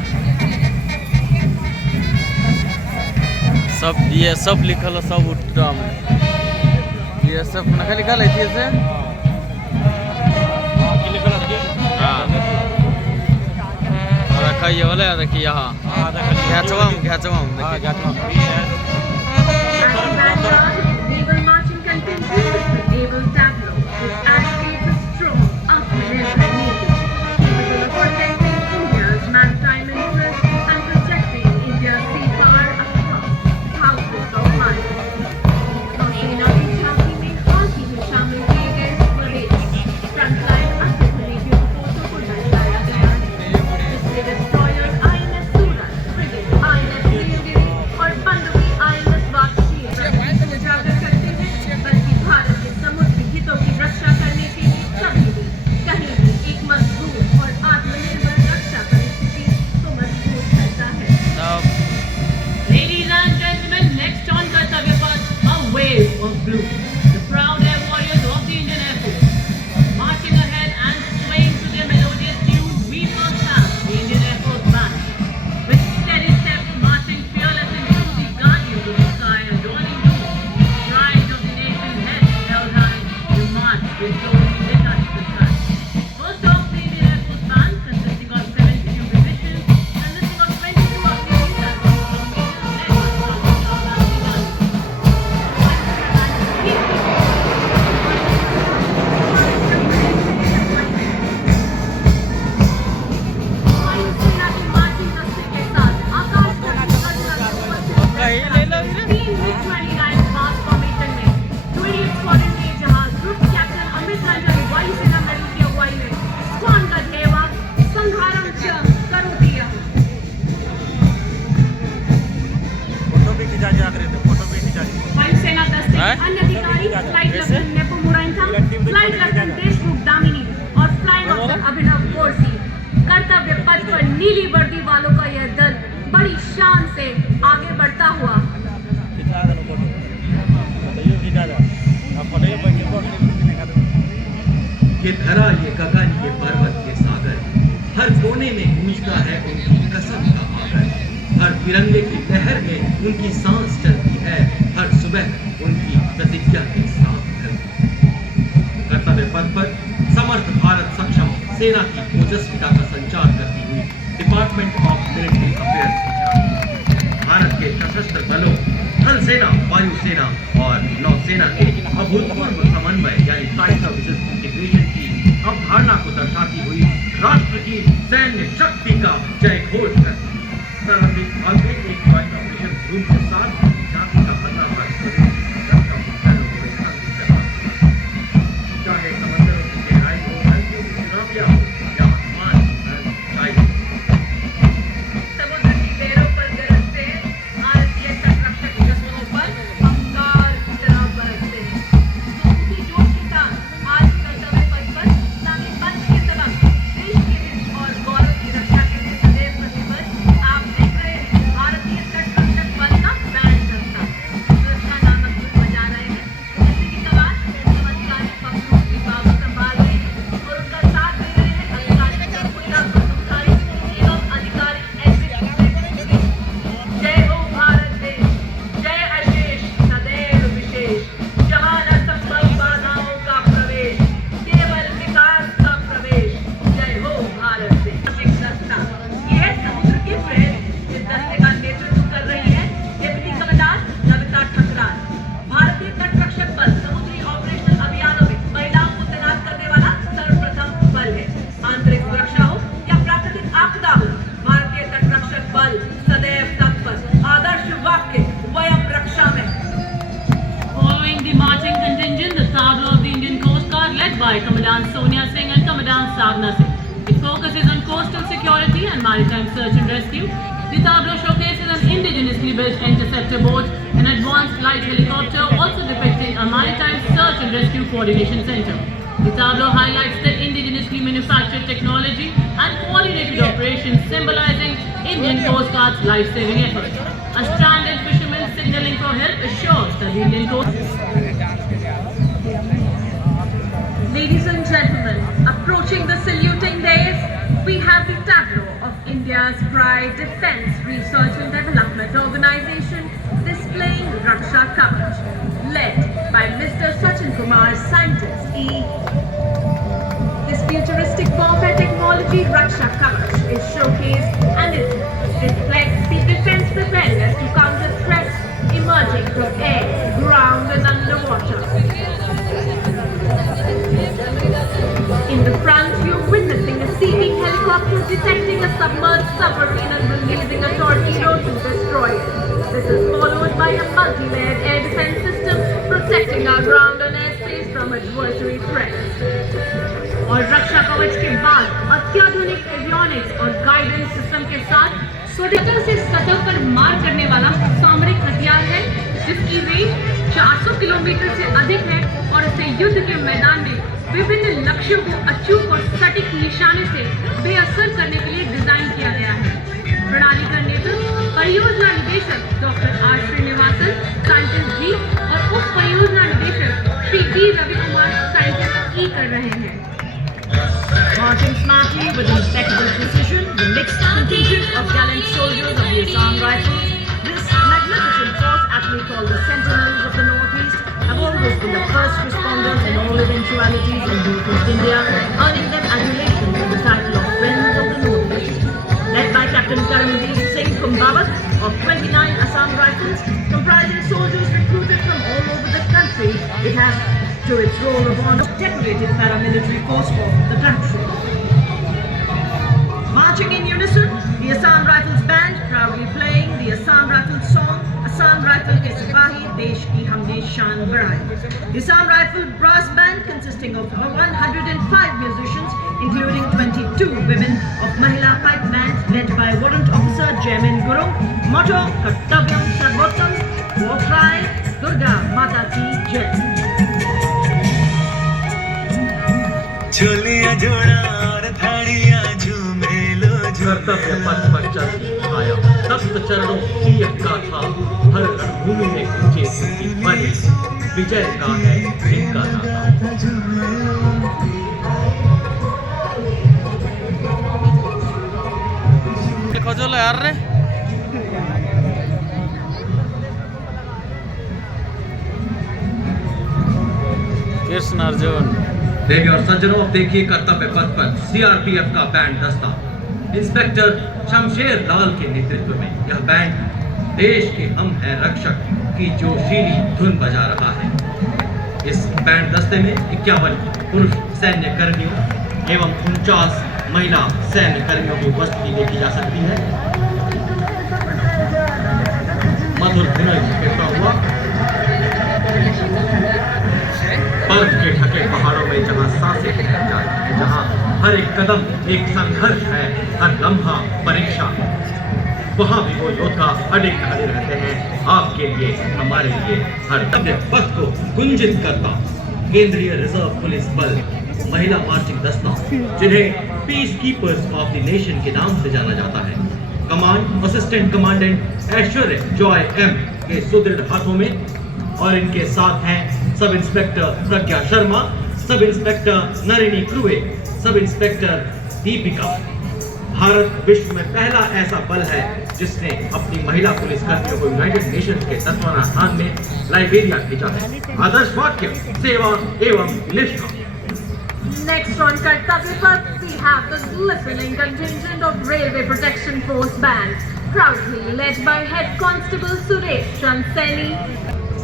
सब ये सब लिखल है, सब उत्तम ये सब नखा लिखल है थी से हाँ रखा ये वाला है देखिए यहाँ घाचवाम देखिए Naval marching contingent is the naval tableau, which advocates a strong, up-and-coming navy, capable of protecting India's maritime interests and projecting India's sea power across thousands of miles. नौसेना की झांकी में हाल ही में शामिल किए गए स्वदेशी फ्रंटलाइन अतिथि फोटो को दर्शाया गया है, जिसमें डिस्ट्रॉयर INS सूरत, फ्रिगेट INS नीलगिरी और पनडुब्बी INS वाक्षी उजागर करते हैं, बल्कि भारत के समुद्री हितों की रक्षा करने के लिए कभी भी कहीं भी एक मजबूत और आत्मनिर्भर रक्षा परिस्थिति को मजबूत करता है। Ladies and gentlemen, next on Kartavya Path, a wave of blue. The proud air warriors of the Indian Air Force. Marching ahead and swaying to their melodious tunes, we first have the Indian Air Force Band. With steady steps, marching fearless into the guardians of the sky, adorning you. Pride of the nation, heads held high, you march with glory, they touch the sky. First off, the Indian Air Force Band, consisting of 72 musicians, consisting of 22 of the led by वायुसेना की marching दस्ते के साथ आकाश तक की गगनों को तीन MiG-29 मास formation में 28 फॉरेन के जहाज ग्रुप कैप्टन अमित रंजन वायुसेना मेडल की अगुवाई में स्क्वाड का ध्येय संहारम च करोतिया। फोटो भी खिंचा जा रहे थे, फोटो भी खिंचा वायुसेना दस्ते के अन्य अधिकारी flight lieutenant Nepo Muraintha, flight lieutenant Deshmukh Damini और फ्लाइंग ऑफिसर अभिनव गोरसी। कर्तव्य पथ पर नीली वर्दी वालों का यह दल बड़ी शान से आगे बढ़ता हुआ खिंचा दो फोटो, बताइए खिंचा जा अब फोटो ये बच्चे को दिखा दो। ये धरा, ये गगन, ये पर्वत, ये सागर, हर कोने में गूंजता है उनकी कसम का आगर। हर तिरंगे की लहर में उनकी सांस चलती है, हर सुबह उनकी प्रतिज्ञा के साथ ढलती है। कर्तव्य पथ पर समर्थ भारत सक्षम सेना की ओजस्विता का संचार करती हुई department of military affairs Bharat के सशस्त्र बलों, थल सेना, वायुसेना और नौसेना के अभूतपूर्व समन्वय यानी ट्राई सर्विसेज इंटीग्रेशन की अवधारणा को दर्शाती हुई राष्ट्र की सैन्य शक्ति का जय घोष करती है। प्रारंभिक भाग में एक ज्वाइंट ऑपरेशन ग्रुप के साथ झांकी का पन्ना पर चाहे समंदरों की गहराई हो, हल्की की चुनौतियां हो या आसमान की ऊंचाई। समुद्र की लहरों पर गरजते हैं भारतीय तटरक्षक जहाजों पर अंगार की तरह बरसते हैं। तो उसी जोश के साथ आज कर्तव्य पथ पर इस्लामी पंथ की तरफ देश के हित और गौरव की रक्षा के लिए सदैव प्रतिबद्ध आप देख रहे हैं भारतीय तटरक्षक बल का by Commandant Sonia Singh and Commandant Savna Singh. It focuses on coastal security and maritime search and rescue. The tableau showcases an indigenously built interceptor boat, an advanced light helicopter, also depicting a maritime search and rescue coordination center. The tableau highlights the indigenously manufactured technology and coordinated operations symbolizing Indian Coast Guard's life-saving efforts. A stranded fisherman signaling for help assures that the Indian Coast... Ladies and gentlemen, approaching the saluting days, we have the tableau of India's pride Defence Research and Development Organization displaying Raksha Kavach, led by Mr. Sachin Kumar, scientist E. This futuristic warfare technology, Raksha Kavach, is showcased and it reflects the defense preparedness to counter threats emerging from air, ground and underwater. In the front, you're witnessing a seeking helicopter detecting a submerged submarine and releasing a torpedo to destroy it. This is followed by a multi-layered air defense system protecting our ground and airspace from adversary threats. और रक्षा कवच के बाद अत्याधुनिक avionics और guidance system के साथ स्वतंत्र से सतह पर मार करने वाला सामरिक हथियार है, जिसकी रेंज 400 किलोमीटर से अधिक है और इसे युद्ध के मैदान में विभिन्न लक्ष्यों को अचूक और सटीक निशाने से बेअसर करने के लिए डिजाइन किया गया है। प्रणाली का नेतृत्व परियोजना निदेशक डॉक्टर आर श्रीनिवासन, साइंटिस्ट जी, और उप परियोजना निदेशक श्री डी रवि कुमार, साइंटिस्ट ई कर रहे हैं। Marching smartly with impeccable precision, the mixed contingent of gallant soldiers of the Assam Rifles, this magnificent force, aptly called the Sentinels of the Northeast, have always been the first responders in all eventualities in Northeast India, earning them adulation with the title of Friends of the Northeast. Led by Captain Karamveer Singh Kumbhavat of 29 Assam Rifles, comprising soldiers recruited from all over the country, it has to its role of honor decorated paramilitary force of the country. Marching in unison, the Assam Rifles Band proudly playing the Assam Rifles song, Assam Rifle ke Sipahi, Desh ki Humne Shaan Badhai. The Assam Rifle Brass Band, consisting of 105 musicians, including 22 women of Mahila Pipe Band, led by Warrant Officer Jaimin Guru, motto Kartavyam Sarvottam, war cry Durga Mata Ki Jai. चोलियां जोड़ा और थाड़ियां झूमे लो कर्तव्य पथ पर चल आया तप्त चरणों की एक गाथा हर रणभूमि में गूंजे उनकी ध्वनि विजय का है इनका नाता खजोले यार रे कृष्ण अर्जुन देवी और सज्जनों, अब देखिए कर्तव्य पथ पर सीआरपीएफ का बैंड दस्ता इंस्पेक्टर शमशेर लाल के नेतृत्व में यह बैंड देश के हम हैं रक्षक की जोशीली धुन बजा रहा है। इस बैंड दस्ते में 51 पुरुष सैन्य कर्मियों एवं 49 महिला सैन्य कर्मियों की उपस्थिति देखी जा सकती है। मधुर धुन कहता हुआ बर्फ के ढके पहाड़ों में जहां सांसें ठहर जाए, जहां हर एक कदम एक संघर्ष है, हर लम्हा परीक्षा, वहां भी वो योद्धा अडिग खड़े रहते हैं आपके लिए, हमारे लिए। हर पथ को गुंजित करता केंद्रीय रिजर्व पुलिस बल महिला मार्चिंग दस्ता, जिन्हें peace keepers of the nation के नाम से जाना जाता है, कमांड असिस्टेंट कमांडेंट ऐश्वर्य जॉय एम के सुदृढ़ हाथों में, और इनके साथ हैं सब इंस्पेक्टर प्रज्ञा Sharma, sub inspector नरिनी क्रुए, sub inspector Deepika. Bharat विश्व में पहला ऐसा बल है जिसने अपनी महिला पुलिस कर्मियों को यूनाइटेड नेशंस के तत्वावधान में लाइबेरिया भेजा है। आदर्श वाक्य सेवा एवं निष्ठा। Next on Kartavya Path, we have the glistening contingent of Railway Protection Force Band, proudly led by Head Constable Suresh Chanseni,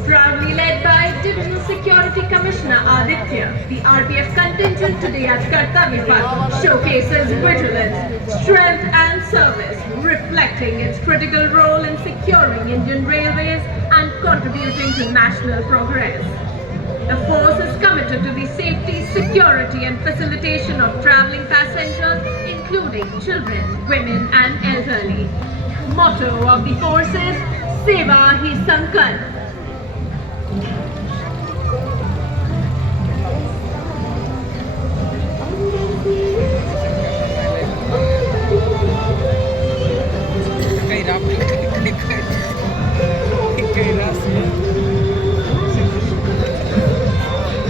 proudly led by Divisional Security Commissioner Aditya. The RPF contingent today at Kartavya Path showcases vigilance, strength and service, reflecting its critical role in securing Indian railways and contributing to national progress. The force is committed to the safety, security and facilitation of travelling passengers, including children, women and elderly. Motto of the force is Seva Hi Sankalp.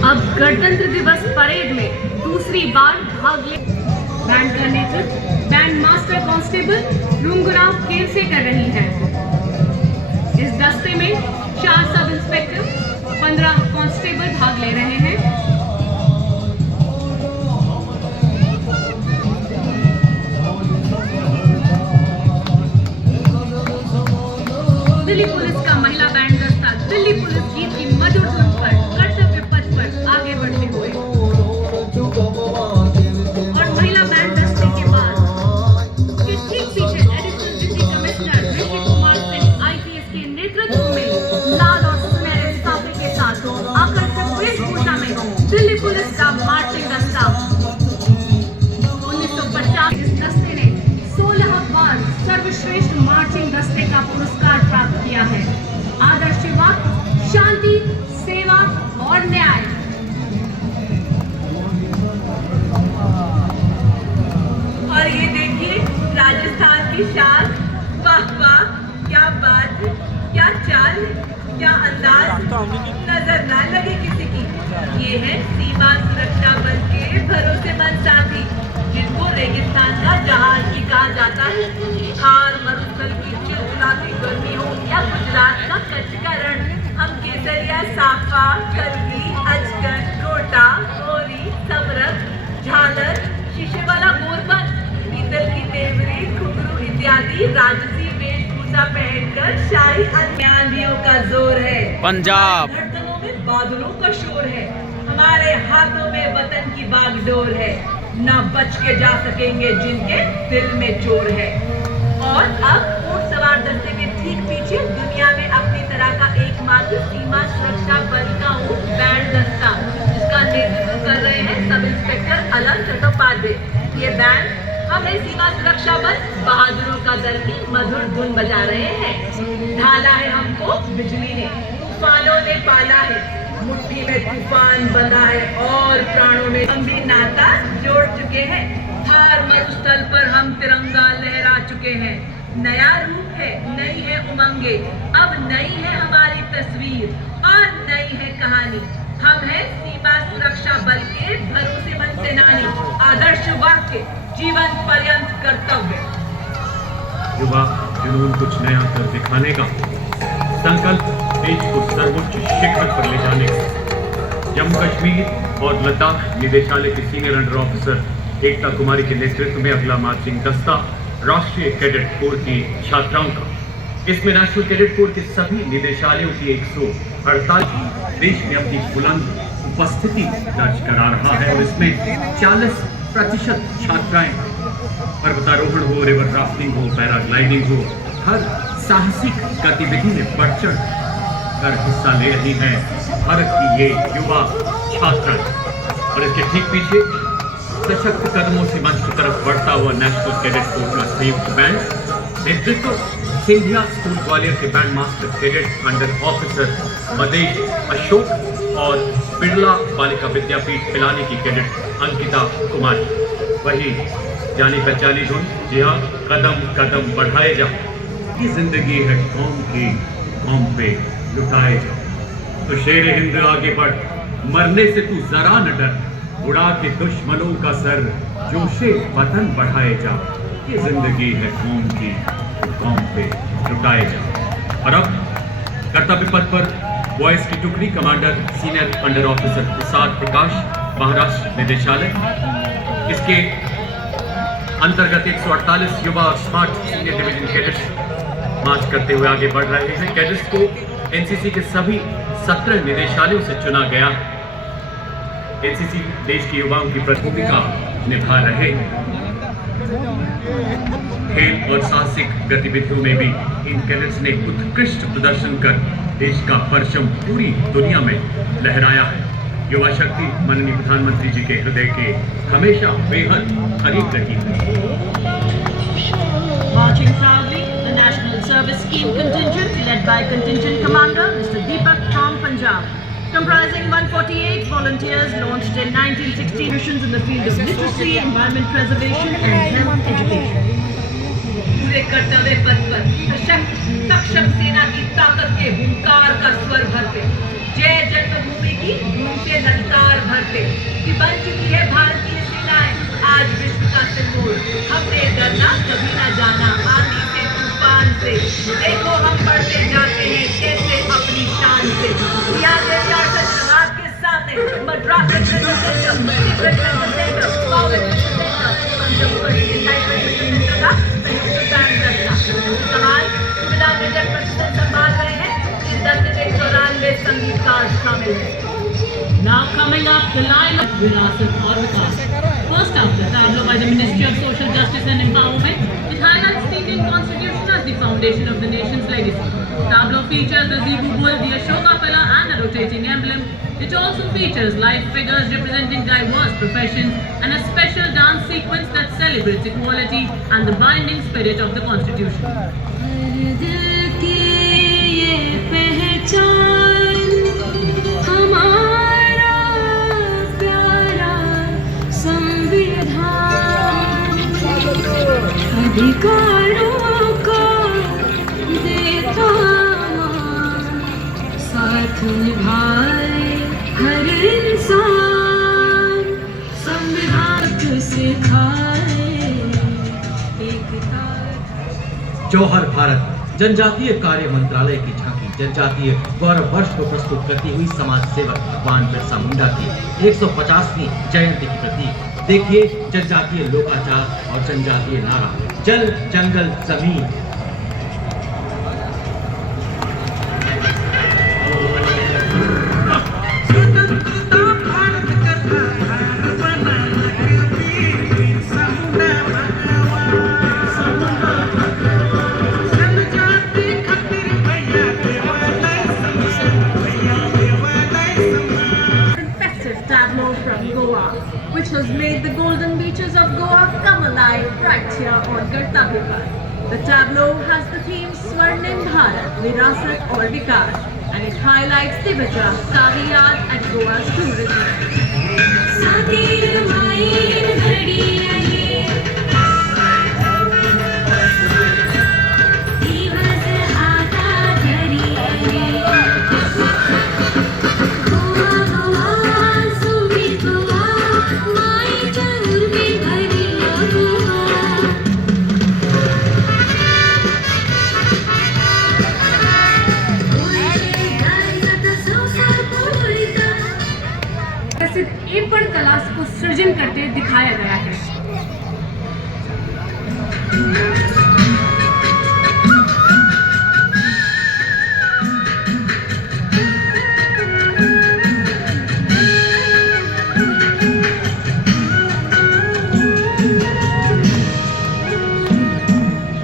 अब गणतंत्र दिवस parade में दूसरी बार भाग ले band का नेतृत्व band master constable रुंगराव केल से कर रही है। इस दस्ते में 4 सब इंस्पेक्टर 15 कांस्टेबल भाग ले रहे हैं। दिल्ली पुलिस का महिला बैंड दस्ता दिल्ली पुलिस गीत की मधुर धुन पर कर्तव्य पथ पर आगे बढ़ते हुए और महिला बैंड दस्ते के बाद के ठीक पीछे additional deputy commissioner Rishi Kumar Singh IPS के नेतृत्व में लाल और सुनहरे साफे के साथ आकर्षक वेशभूषा में दिल्ली पुलिस का मार्चिंग दस्ता। 1950 इस दस्ते ने 16 बार सर्वश्रेष्ठ मार्चिंग दस्ते का पुरस्कार प्राप्त किया है। आदर्श युवा, शांति, सेवा और न्याय। और ये देखिए राजस्थान की शान, वाह वाह, क्या बात है, क्या चाल है, क्या अंदाज, नजर ना लगे किसी की। ये है सीमा सुरक्षा बल के भरोसेमंद साथी, जिनको रेगिस्तान का जहाज भी कहा जाता है। थार मरुस्थल की चिलचिलाती गर्मी हो या गुजरात का कच्छ का रण, हम केसरिया, साफा, कलगी, अजगर, रोटा, मोरी, समरक, झालर, शीशे वाला मोरपंख, पीतल की तेवरी, घुंघरू इत्यादि राजसी वेशभूषा पहनकर शाही आंधियों का जोर है। पंजाब धड़कनों में बादलों का शोर है, हमारे हाथों में वतन की बागडोर है। न बच के जा सकेंगे जिनके दिल में चोर है। और अब ऊंट सवार दस्ते के ठीक पीछे दुनिया में अपनी तरह का एकमात्र सीमा सुरक्षा बल का ऊंट बैंड दस्ता, जिसका नेतृत्व कर रहे हैं सब इंस्पेक्टर अलंग चट्टोपाध्याय। ये बैंड हमें सीमा सुरक्षा बल बहादुरों का दल की मधुर धुन बजा रहे हैं। ढाला है हमको बिजली ने, तूफानों ने पाला है, मुट्ठी में तूफान बंधा है और प्राणों में हम भी नाता जोड़ चुके हैं। थार मरुस्थल पर हम तिरंगा लहरा चुके हैं। नया रूप है, नई है उमंगे, अब नई है हमारी तस्वीर और नई है कहानी। हम हैं सीमा सुरक्षा बल के भरोसेमंद सेनानी। आदर्श वाक्य, जीवन पर्यंत कर्तव्य। युवा जुनून कुछ नया कर दिखाने का, संकल्प देश को सर्वोच्च शिखर पर ले जाने का। जम्मू कश्मीर और लद्दाख निदेशालय के सीनियर अंडर ऑफिसर एकता कुमारी के नेतृत्व में अगला मार्चिंग दस्ता राष्ट्रीय कैडेट कोर की छात्राओं का। इसमें नेशनल कैडेट कोर के सभी निदेशालयों की 148 देश में अपनी बुलंद उपस्थिति दर्ज करा रहा है और इसमें 40% छात्राएं पर्वतारोहण हो, रिवर राफ्टिंग हो, पैराग्लाइडिंग हो, हर साहसिक गतिविधि में बढ़ चढ़ कर हिस्सा ले रही हैं भारत की ये युवा छात्र। और इसके ठीक पीछे सशक्त कदमों से मंच की तरफ बढ़ता हुआ नेशनल कैडेट कोर का संयुक्त बैंड, नेतृत्व सिंधिया स्कूल ग्वालियर के band master cadet under officer Madesh Ashok और बिरला बालिका विद्यापीठ पिलानी की कैडेट अंकिता कुमारी। वही जानी पहचानी धुन, जी हाँ, कदम कदम बढ़ाए जाओ। ये जिंदगी है कौम की, कौम पे लुटाए जाओ। तो शेर हिंद आगे बढ़, मरने से तू जरा न डर, उड़ा के दुश्मनों का सर, जोशे वतन बढ़ाए जाओ। ये जिंदगी है कौम की, कौम पे लुटाए जाओ। और अब कर्तव्य पथ पर बॉयज की टुकड़ी commander senior under officer Prasad Prakash, Maharashtra निदेशालय, इसके अंतर्गत 148 युवा और स्मार्ट सीनियर डिवीजन कैडेट्स मार्च करते हुए आगे बढ़ रहे हैं। कैडेट्स को एनसीसी के सभी 17 निदेशालयों से चुना गया। एनसीसी देश के युवाओं की भूमिका निभा रहे हैं। खेल और साहसिक गतिविधियों में भी इन कैडेट्स ने उत्कृष्ट प्रदर्शन कर देश का परचम पूरी दुनिया में लहराया है। युवा शक्ति माननीय प्रधानमंत्री जी के हृदय के हमेशा बेहद करीब रही है। Marching proudly, the National Service Scheme contingent led by Contingent Commander Mr. Deepak from Punjab, comprising 148 volunteers launched in 1960 missions in the field of literacy, environment preservation and health education. पूरे कर्तव्य पथ पर सक्षम सेना की ताकत के हुंकार का स्वर भरते, जय जन्मभूमि की धूम से ललकार भरते कि बन चुकी है भारतीय सेनाएं आज विश्व का सिंदूर। हमने डरना कभी न जाना आंधी से तूफान से, देखो हम बढ़ते जाते हैं कैसे अपनी शान से। याद है आपके सामने मद्रास संभाल रहे हैं, इस दल से 94 संगीतकार शामिल हैं। Now coming up, the line of Virasat aur Vikas. First up, the tableau by the Ministry of Social Justice and Empowerment. It highlights the Indian Constitution as the foundation of the nation's legacy. Tableau features the Zebu bull, the Ashoka pillar and a rotating emblem. It also features live figures representing diverse professions and a special dance sequence that celebrates equality and the binding spirit of the Constitution. अधिकारों का देता साथ निभाए हर इंसान, संविधान सिखाए एकता। जौहर भारत जनजातीय कार्य मंत्रालय की झांकी जनजातीय गौरव वर्ष को प्रस्तुत करती हुई समाज सेवक भगवान बिरसा मुंडा की 150वीं जयंती की प्रतीक। देखिए जनजातीय लोकाचार और जनजातीय नारा, जल जंगल जमीन। Which has made the golden beaches of Goa come alive right here on Kartavya Path. The tableau has the theme Swarnim Bharat, Virasat aur Vikas, and it highlights Tibaja, Kahiyat and Goa's एपड़ कला को सृजन करते दिखाया गया है।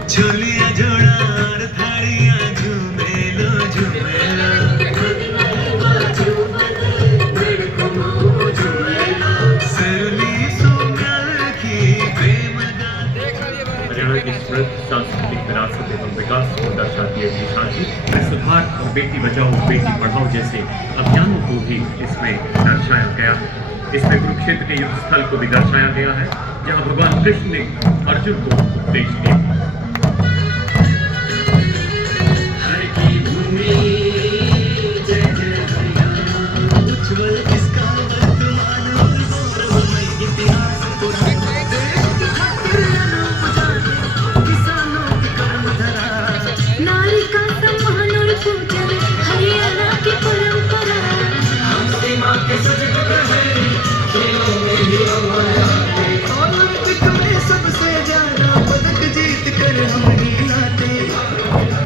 झोलिया जोड़ा और थाड़ियाँ झूमेलो झूमेलो, हरियाणा की समृद्ध सांस्कृतिक विरासत एवं विकास को दर्शाती है ये झांकी। सुधार और बेटी बचाओ बेटी पढ़ाओ जैसे अभियानों को भी इसमें दर्शाया गया है। इसमें कुरुक्षेत्र के युद्ध स्थल को भी दर्शाया गया है जहाँ भगवान कृष्ण ने अर्जुन को उपदेश दिया।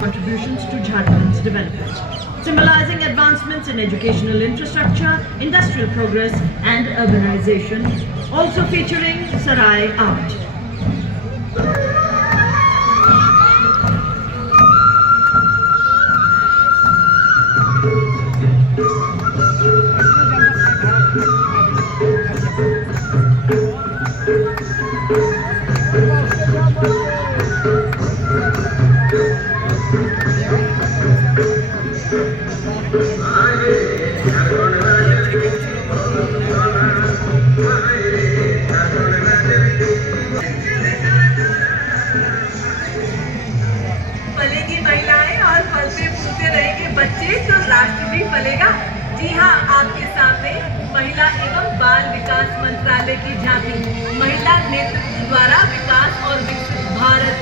Contributions to Jharkhand's development, symbolizing advancements in educational infrastructure, industrial progress and urbanization, also featuring Sarai art. फलेगी महिलाएं और फलते फूलते रहेंगे बच्चे तो राष्ट्र भी फलेगा। जी हाँ, आपके सामने महिला एवं बाल विकास मंत्रालय की झांकी महिला नेतृत्व द्वारा विकास और विकसित भारत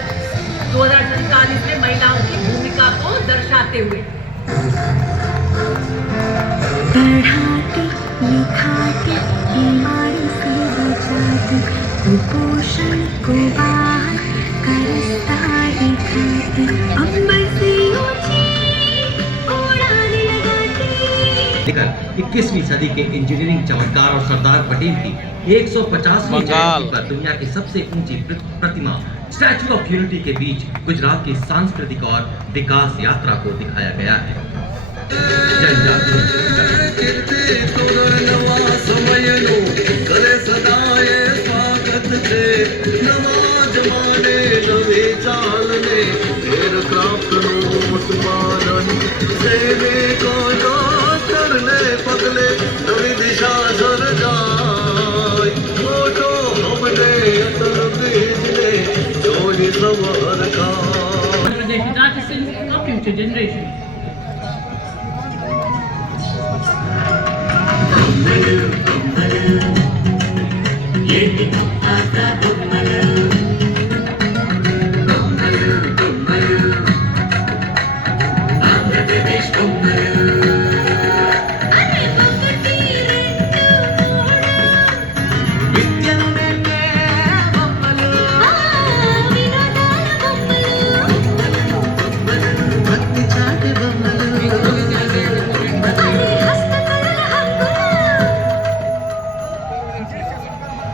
2047 में महिलाओं की भूमिका को दर्शाते हुए। पढ़ाते लिखाते बीमारी से बचाते कुपोषण को बाहर का रास्ता दिखाते अंबर से ऊंची उड़ान लगाते। 21वीं सदी के इंजीनियरिंग चमत्कार और सरदार पटेल की 150वीं जयंती पर दुनिया की सबसे ऊंची प्रतिमा स्टैचू ऑफ यूनिटी के बीच गुजरात की सांस्कृतिक और विकास यात्रा को दिखाया गया है। Bangladeshi artisans of future generations.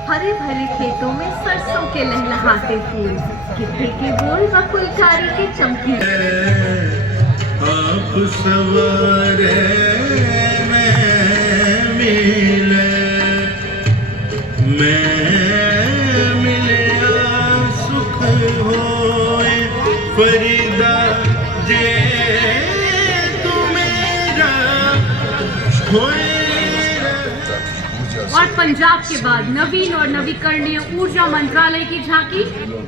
हरे भरे खेतों में सरसों के लहलहाते फूल, गिद्धे के बोल व फुलकारी के चमकी। आप सवारे मैं मिले सुख होए फरीदा जे तू मेरा होए। और पंजाब के बाद नवीन और नवीकरणीय ऊर्जा मंत्रालय की झांकी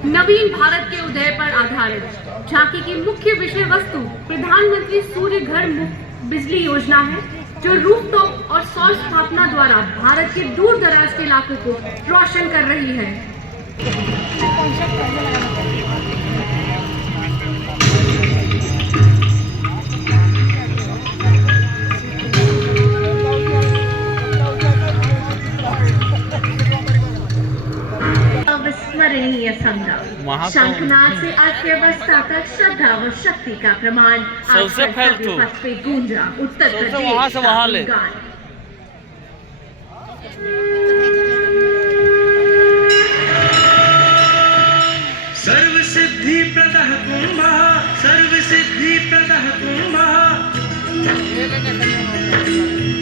नवीन भारत के उदय पर आधारित। झांकी की मुख्य विषय वस्तु प्रधानमंत्री सूर्य घर मुफ्त बिजली योजना है, जो रूफटॉप और सौर स्थापना द्वारा भारत के दूर दराज के इलाकों को रोशन कर रही है। अविस्मरणीय संग्राम, शंखनाद से अर्थव्यवस्था तक श्रद्धा व शक्ति का प्रमाण आज कर्तव्य पथ पे गूंजा उत्तर प्रदेश का गान। सर्व सिद्धि प्रदः कुंभः सर्व सिद्धि प्रदः कुंभः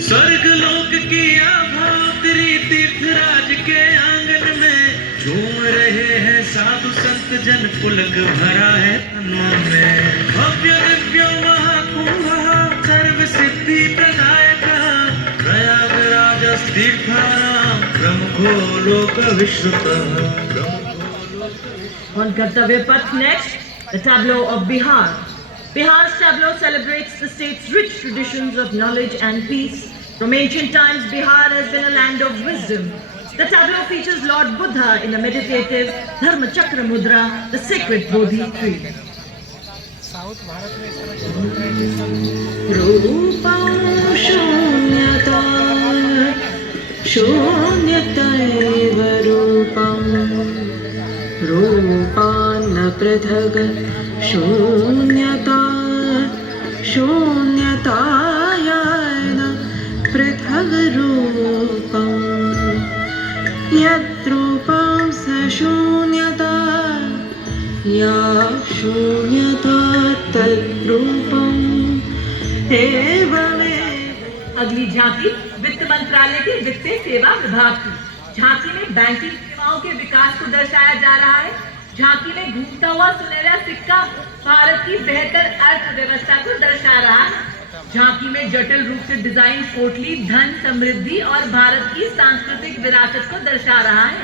स्वर्ग लोक की आभा तेरी तीर्थराज के आंगन में झूम रहे हैं साधु संत जन पुलक भरा है तनों में। भव्य दिव्य महाकुंभः सर्व सिद्धि प्रदायकः प्रयागराज तीर्थानां प्रमुखो लोक विश्रुतः। On Kartavya Path next, the tableau of Bihar. Bihar's tableau celebrates the state's rich traditions of knowledge and peace. From ancient times, Bihar has been a land of wisdom. The tableau features Lord Buddha in a meditative Dharma Chakra Mudra, the sacred Bodhi tree. रूपं शून्यता शून्यतैव रूपम् रूपान्न पृथग् शून्यता शून्यतायान पृथग् रूपम् यद्रूपं स शून्यता या शून्यता तद्रूपम् एवमेव अगली झांकी वित्त मंत्रालय के वित्तीय सेवा विभाग की। झांकी में बैंकिंग सेवाओं के विकास को दर्शाया जा रहा है। झांकी में घूमता हुआ सुनहरा सिक्का भारत की बेहतर अर्थव्यवस्था को दर्शा रहा है। झांकी में जटिल रूप से डिजाइन पोटली धन, समृद्धि और भारत की सांस्कृतिक विरासत को दर्शा रहा है।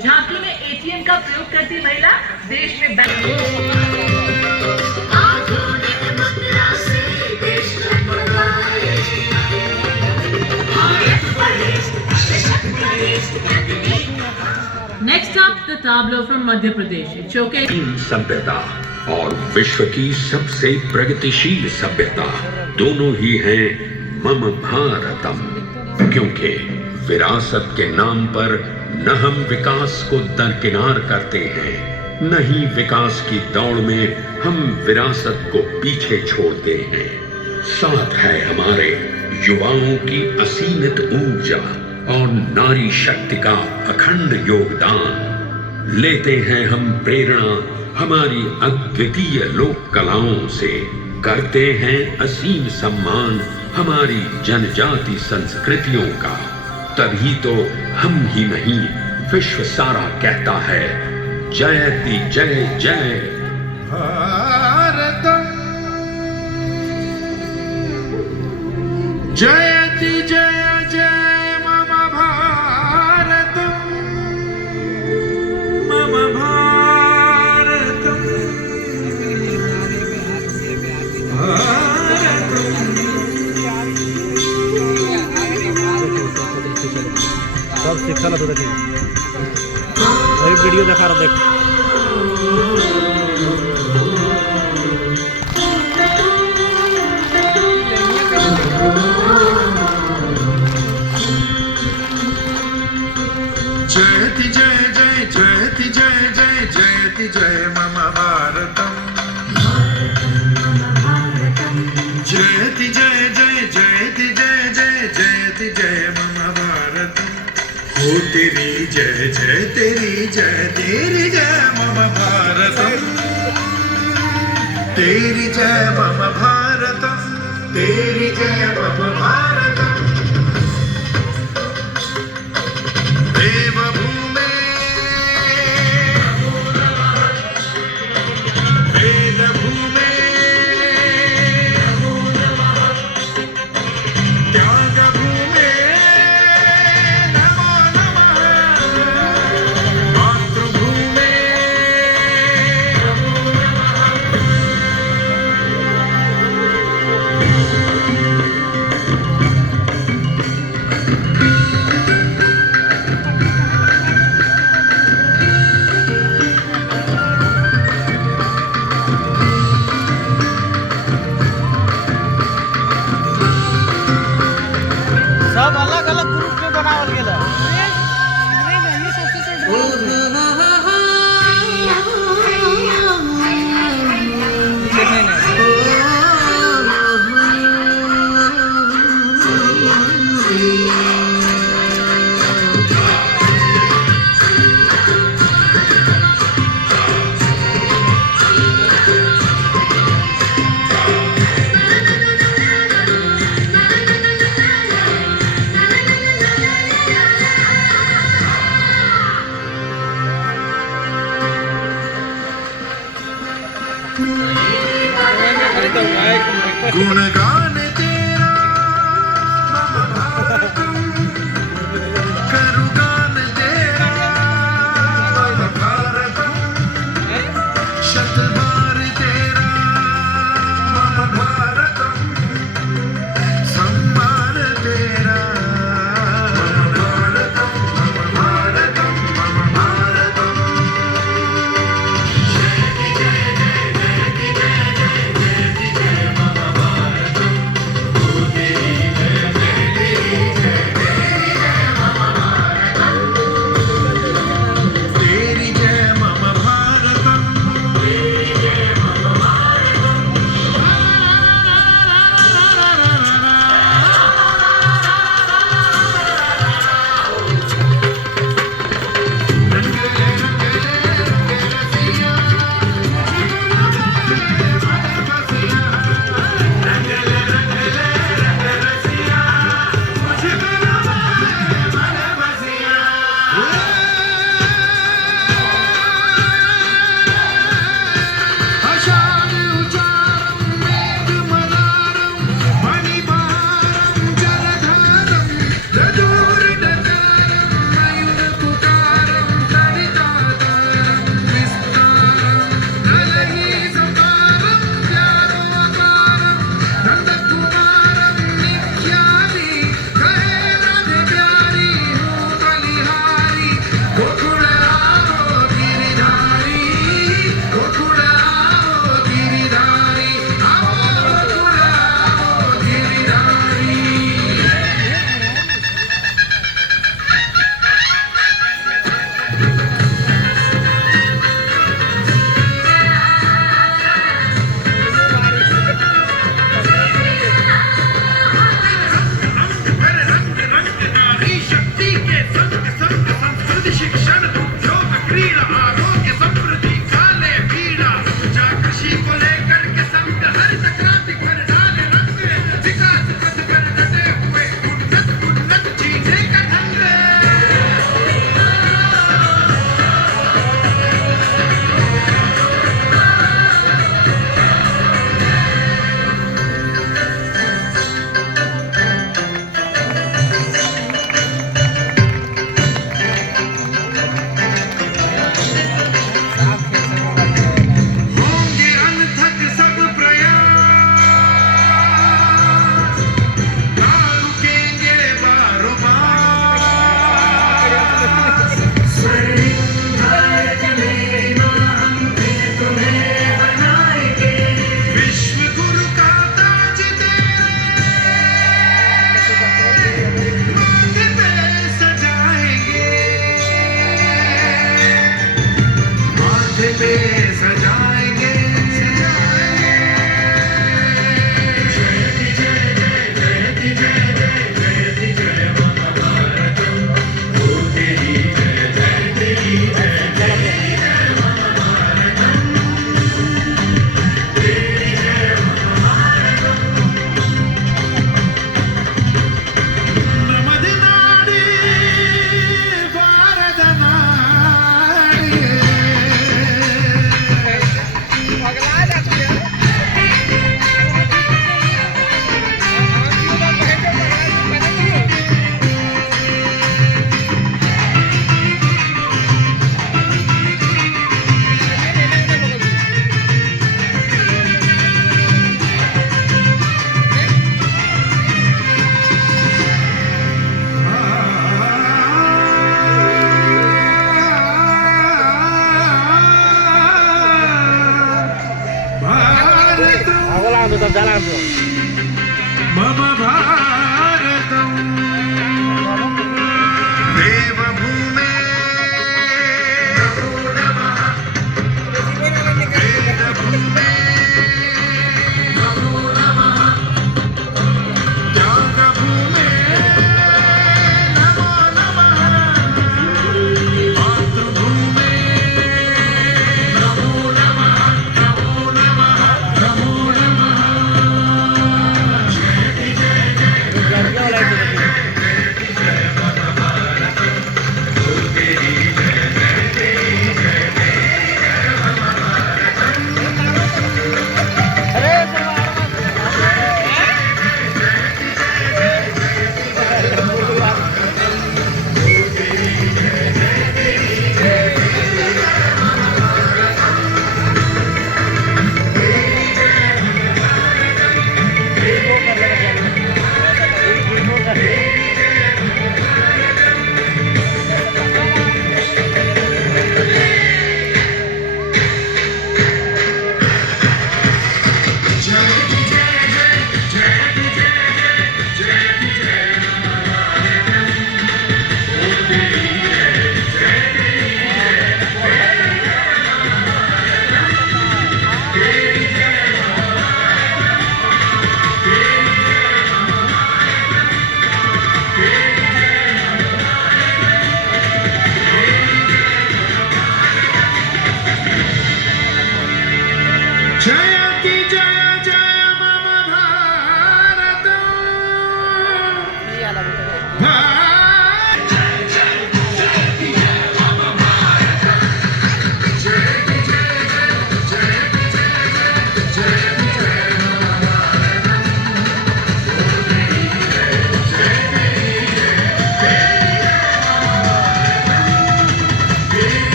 झांकी में एटीएम का प्रयोग करती महिला देश में Next up, the tableau from Madhya Pradesh. It showcases सभ्यता और विश्व की सबसे प्रगतिशील सभ्यता दोनों ही हैं मम भारतम, क्योंकि विरासत के नाम पर न हम विकास को दरकिनार करते हैं, न ही विकास की दौड़ में हम विरासत को पीछे छोड़ते हैं। साथ है हमारे युवाओं की असीमित ऊर्जा और नारी शक्ति का अखंड योगदान। लेते हैं हम प्रेरणा हमारी अद्वितीय लोक कलाओं से, करते हैं असीम सम्मान हमारी जनजाति संस्कृतियों का। तभी तो हम ही नहीं विश्व सारा कहता है जयति जय जय भारतम, जयति जय जय मम भारतम, मम भारतम, सब शिक्षा तो देखिए वही वीडियो देखा रहा देख। जयति जय जय जयति जय जय जयति जय मम भारतम, जयति जय जय जयति जय जय जयति जय मम भारतम। हो तेरी जय जय तेरी जय मम भारतम, तेरी जय मम भारतम, तेरी जय मम भारतम। देवभूमे वेदभूमे त्यागभूमे नमो नमः, मातृभूमे सब अलग अलग ग्रुप में बनावल गेला।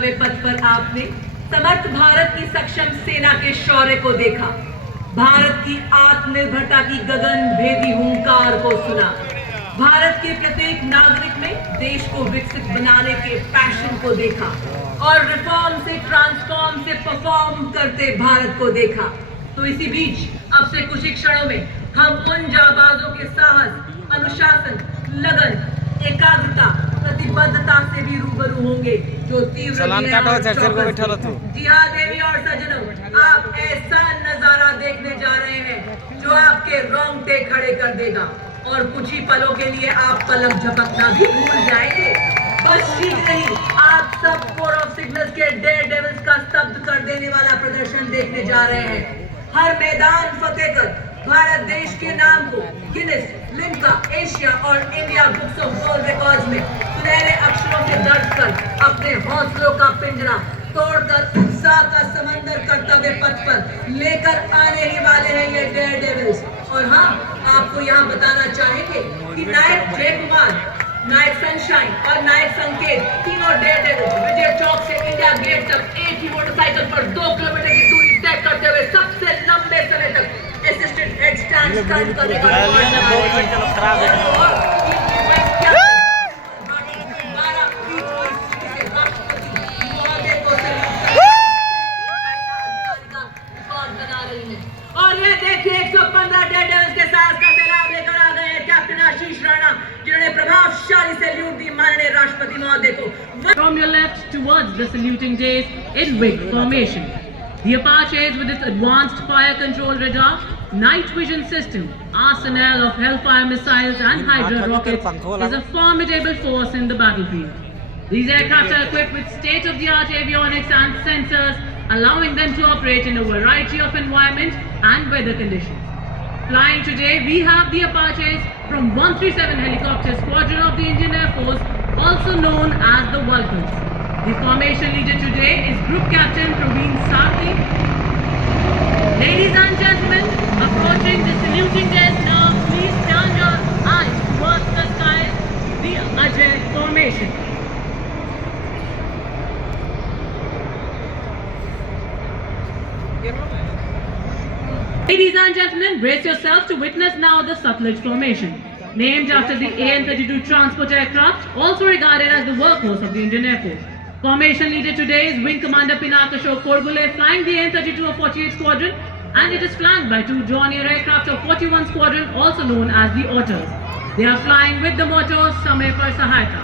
कर्तव्य पथ पर आपने समर्थ भारत की सक्षम सेना के शौर्य को देखा, भारत की आत्मनिर्भरता की गगन भेदी हुंकार को सुना, भारत के प्रत्येक नागरिक में देश को विकसित बनाने के पैशन को देखा और रिफॉर्म से ट्रांसफॉर्म से परफॉर्म करते भारत को देखा। तो इसी बीच अब से कुछ ही क्षणों में हम उन जाबाजों के साहस, अनुशासन, लगन, एकाग्रता, प्रतिबद्धता से भी रूबरू होंगे जो तीव्र जी हाँ देवी और सज्जनों, आप ऐसा नजारा देखने जा रहे हैं जो आपके रोंगटे खड़े कर देगा और कुछ ही पलों के लिए आप पलक झपकना भी भूल जाएंगे। बस शीघ्र ही आप सब कोर ऑफ सिग्नल्स के डेयर डेविल्स का स्तब्ध कर देने वाला प्रदर्शन देखने जा रहे हैं। हर मैदान फतेह कर भारत देश के नाम को गिनेस, लिम्का, एशिया और India books of world records में सुनहरे अक्षरों से दर्ज कर अपने हौसलों का पिंजरा तोड़कर उत्साह का समंदर कर्तव्य पथ पर लेकर आने ही वाले हैं ये डेयर डेविल्स। और हाँ, आपको यहाँ बताना चाहेंगे कि नायक जय कुमार, नायक सनशाइन और नायक संकेत तीनों डेयर डेविल्स विजय चौक से इंडिया गेट तक एक ही मोटरसाइकिल पर 2 किलोमीटर की दूरी तय करते हुए सबसे लंबे समय तक असिस्टेंट हेड स्टैंड स्टंट करने का और ये देखिए 115 डेयर डेविल्स के साथ का सैलाब लेकर आ गए हैं कैप्टन आशीष राणा, जिन्होंने प्रभावशाली सैल्यूट दी माननीय राष्ट्रपति महोदय को। From your left towards the saluting days in wing formation. The Apaches with its advanced fire control radar, night vision system, arsenal of Hellfire missiles and Hydra rockets is a formidable force in the battlefield. These aircraft are equipped with state-of-the-art avionics and sensors, allowing them to operate in a variety of environment and weather conditions. Flying today, we have the Apaches from 137 Helicopter Squadron of the Indian Air Force, also known as the Vulcans. The formation leader today is Group Captain Praveen Sarthi. Ladies and gentlemen, approaching the saluting desk now, please turn your eyes towards the skies, the Ajay formation. Ladies and gentlemen, brace yourself to witness now the Satluj formation. Named after the AN-32 transport aircraft, also regarded as the workhorse of the Indian Air Force. Formation leader today is Wing Commander Pinaka Ashok Korgule, flying the AN-32 of 48 Squadron, and it is flanked by 2 Dornier aircraft of 41 Squadron, also known as the Otters. They are flying with the motto Samay Par Sahayata.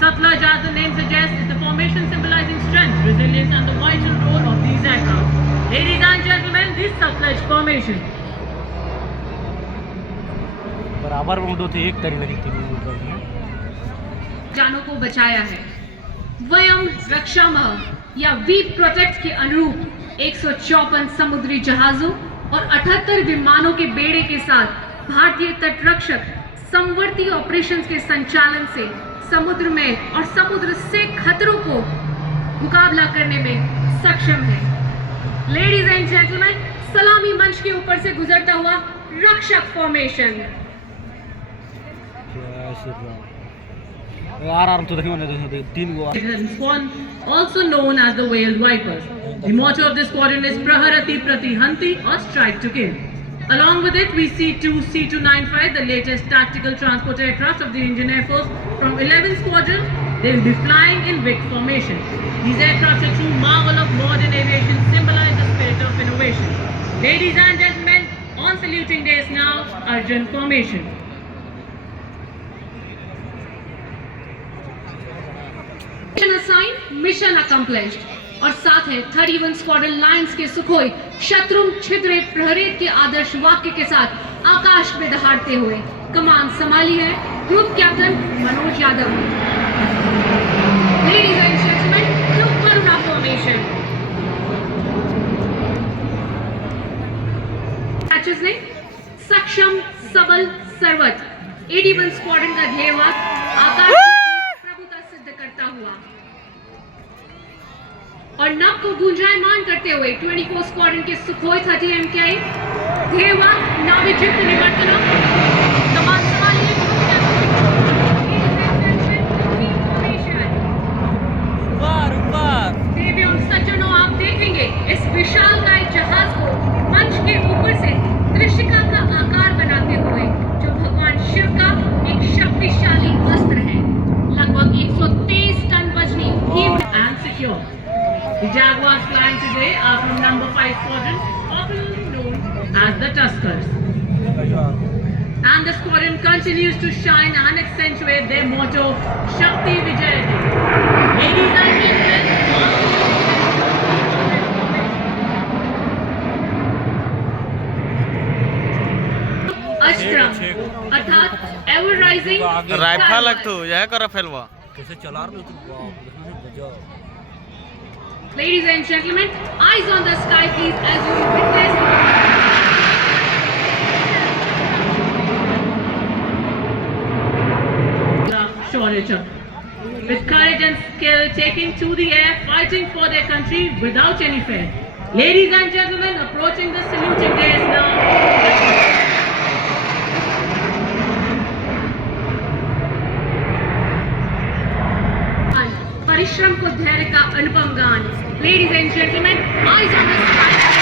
Satluj, as the name suggests, is the formation symbolizing strength, resilience and the vital role of these aircraft. Ladies and gentlemen, this Satluj formation. बराबर उड़ो तो एक तरीके जानों को बचाया है। वयम रक्षामः या वी प्रोटेक्ट के अनुरूप 154 समुद्री जहाजों और 78 विमानों के बेड़े के साथ भारतीय तटरक्षक समवर्ती ऑपरेशंस के संचालन से समुद्र में और समुद्र से खतरों को मुकाबला करने में सक्षम है। लेडीज एंड जेंटलमैन, सलामी मंच के ऊपर से गुजरता हुआ रक्षक formation. Also known as the Whaled Vipers. The motto of this squadron is Praharati Pratihanti, or strike to kill. Along with it, we see 2 C-295, the latest tactical transport aircraft of the Indian Air Force from 11 Squadron. They will be flying in Vic formation. These aircraft are true marvel of modern aviation, symbolize the spirit of innovation. Ladies and gentlemen, on saluting days now, Arjun formation. Mission assigned, mission accomplished. और साथ है 31 squadron lines के Sukhoi शत्रुम छिद्रे प्रहरीत के आदर्श वाक्य के साथ आकाश में दहाड़ते हुए कमान संभाली है group captain Manoj Yadav. Ladies and gentleman, group Karuna formation. Matches ने सक्षम, सबल, सर्वत 81 स्क्वाड्रन का ध्येयवाद आकाश में प्रभुता सिद्ध करता हुआ और नभ को गुंजायमान करते हुए 24 स्क्वाड्रन के सुखोई 30 MKI ध्येयवाद नाविकयुक्त निवर्तन कमान संभालिए ऊपर ऊपर are from number 5 squadron, popularly known as the Tuskers. And the squadron continues to shine and accentuate their motto, Shakti Vijayate. Ladies and gentlemen, Ashram, अर्थात ever rising राइफल लगतो यह कर फेलवा कैसे चला रहे हो तुम? Ladies and gentlemen, eyes on the sky please as you witness Shaurya Chakra. With courage and skill, taking to the air, fighting for their country without any fear. Ladies and gentlemen, approaching the saluting days now. परिश्रम को धैर्य का अनुपम गान. Ladies and gentlemen, eyes on the sky.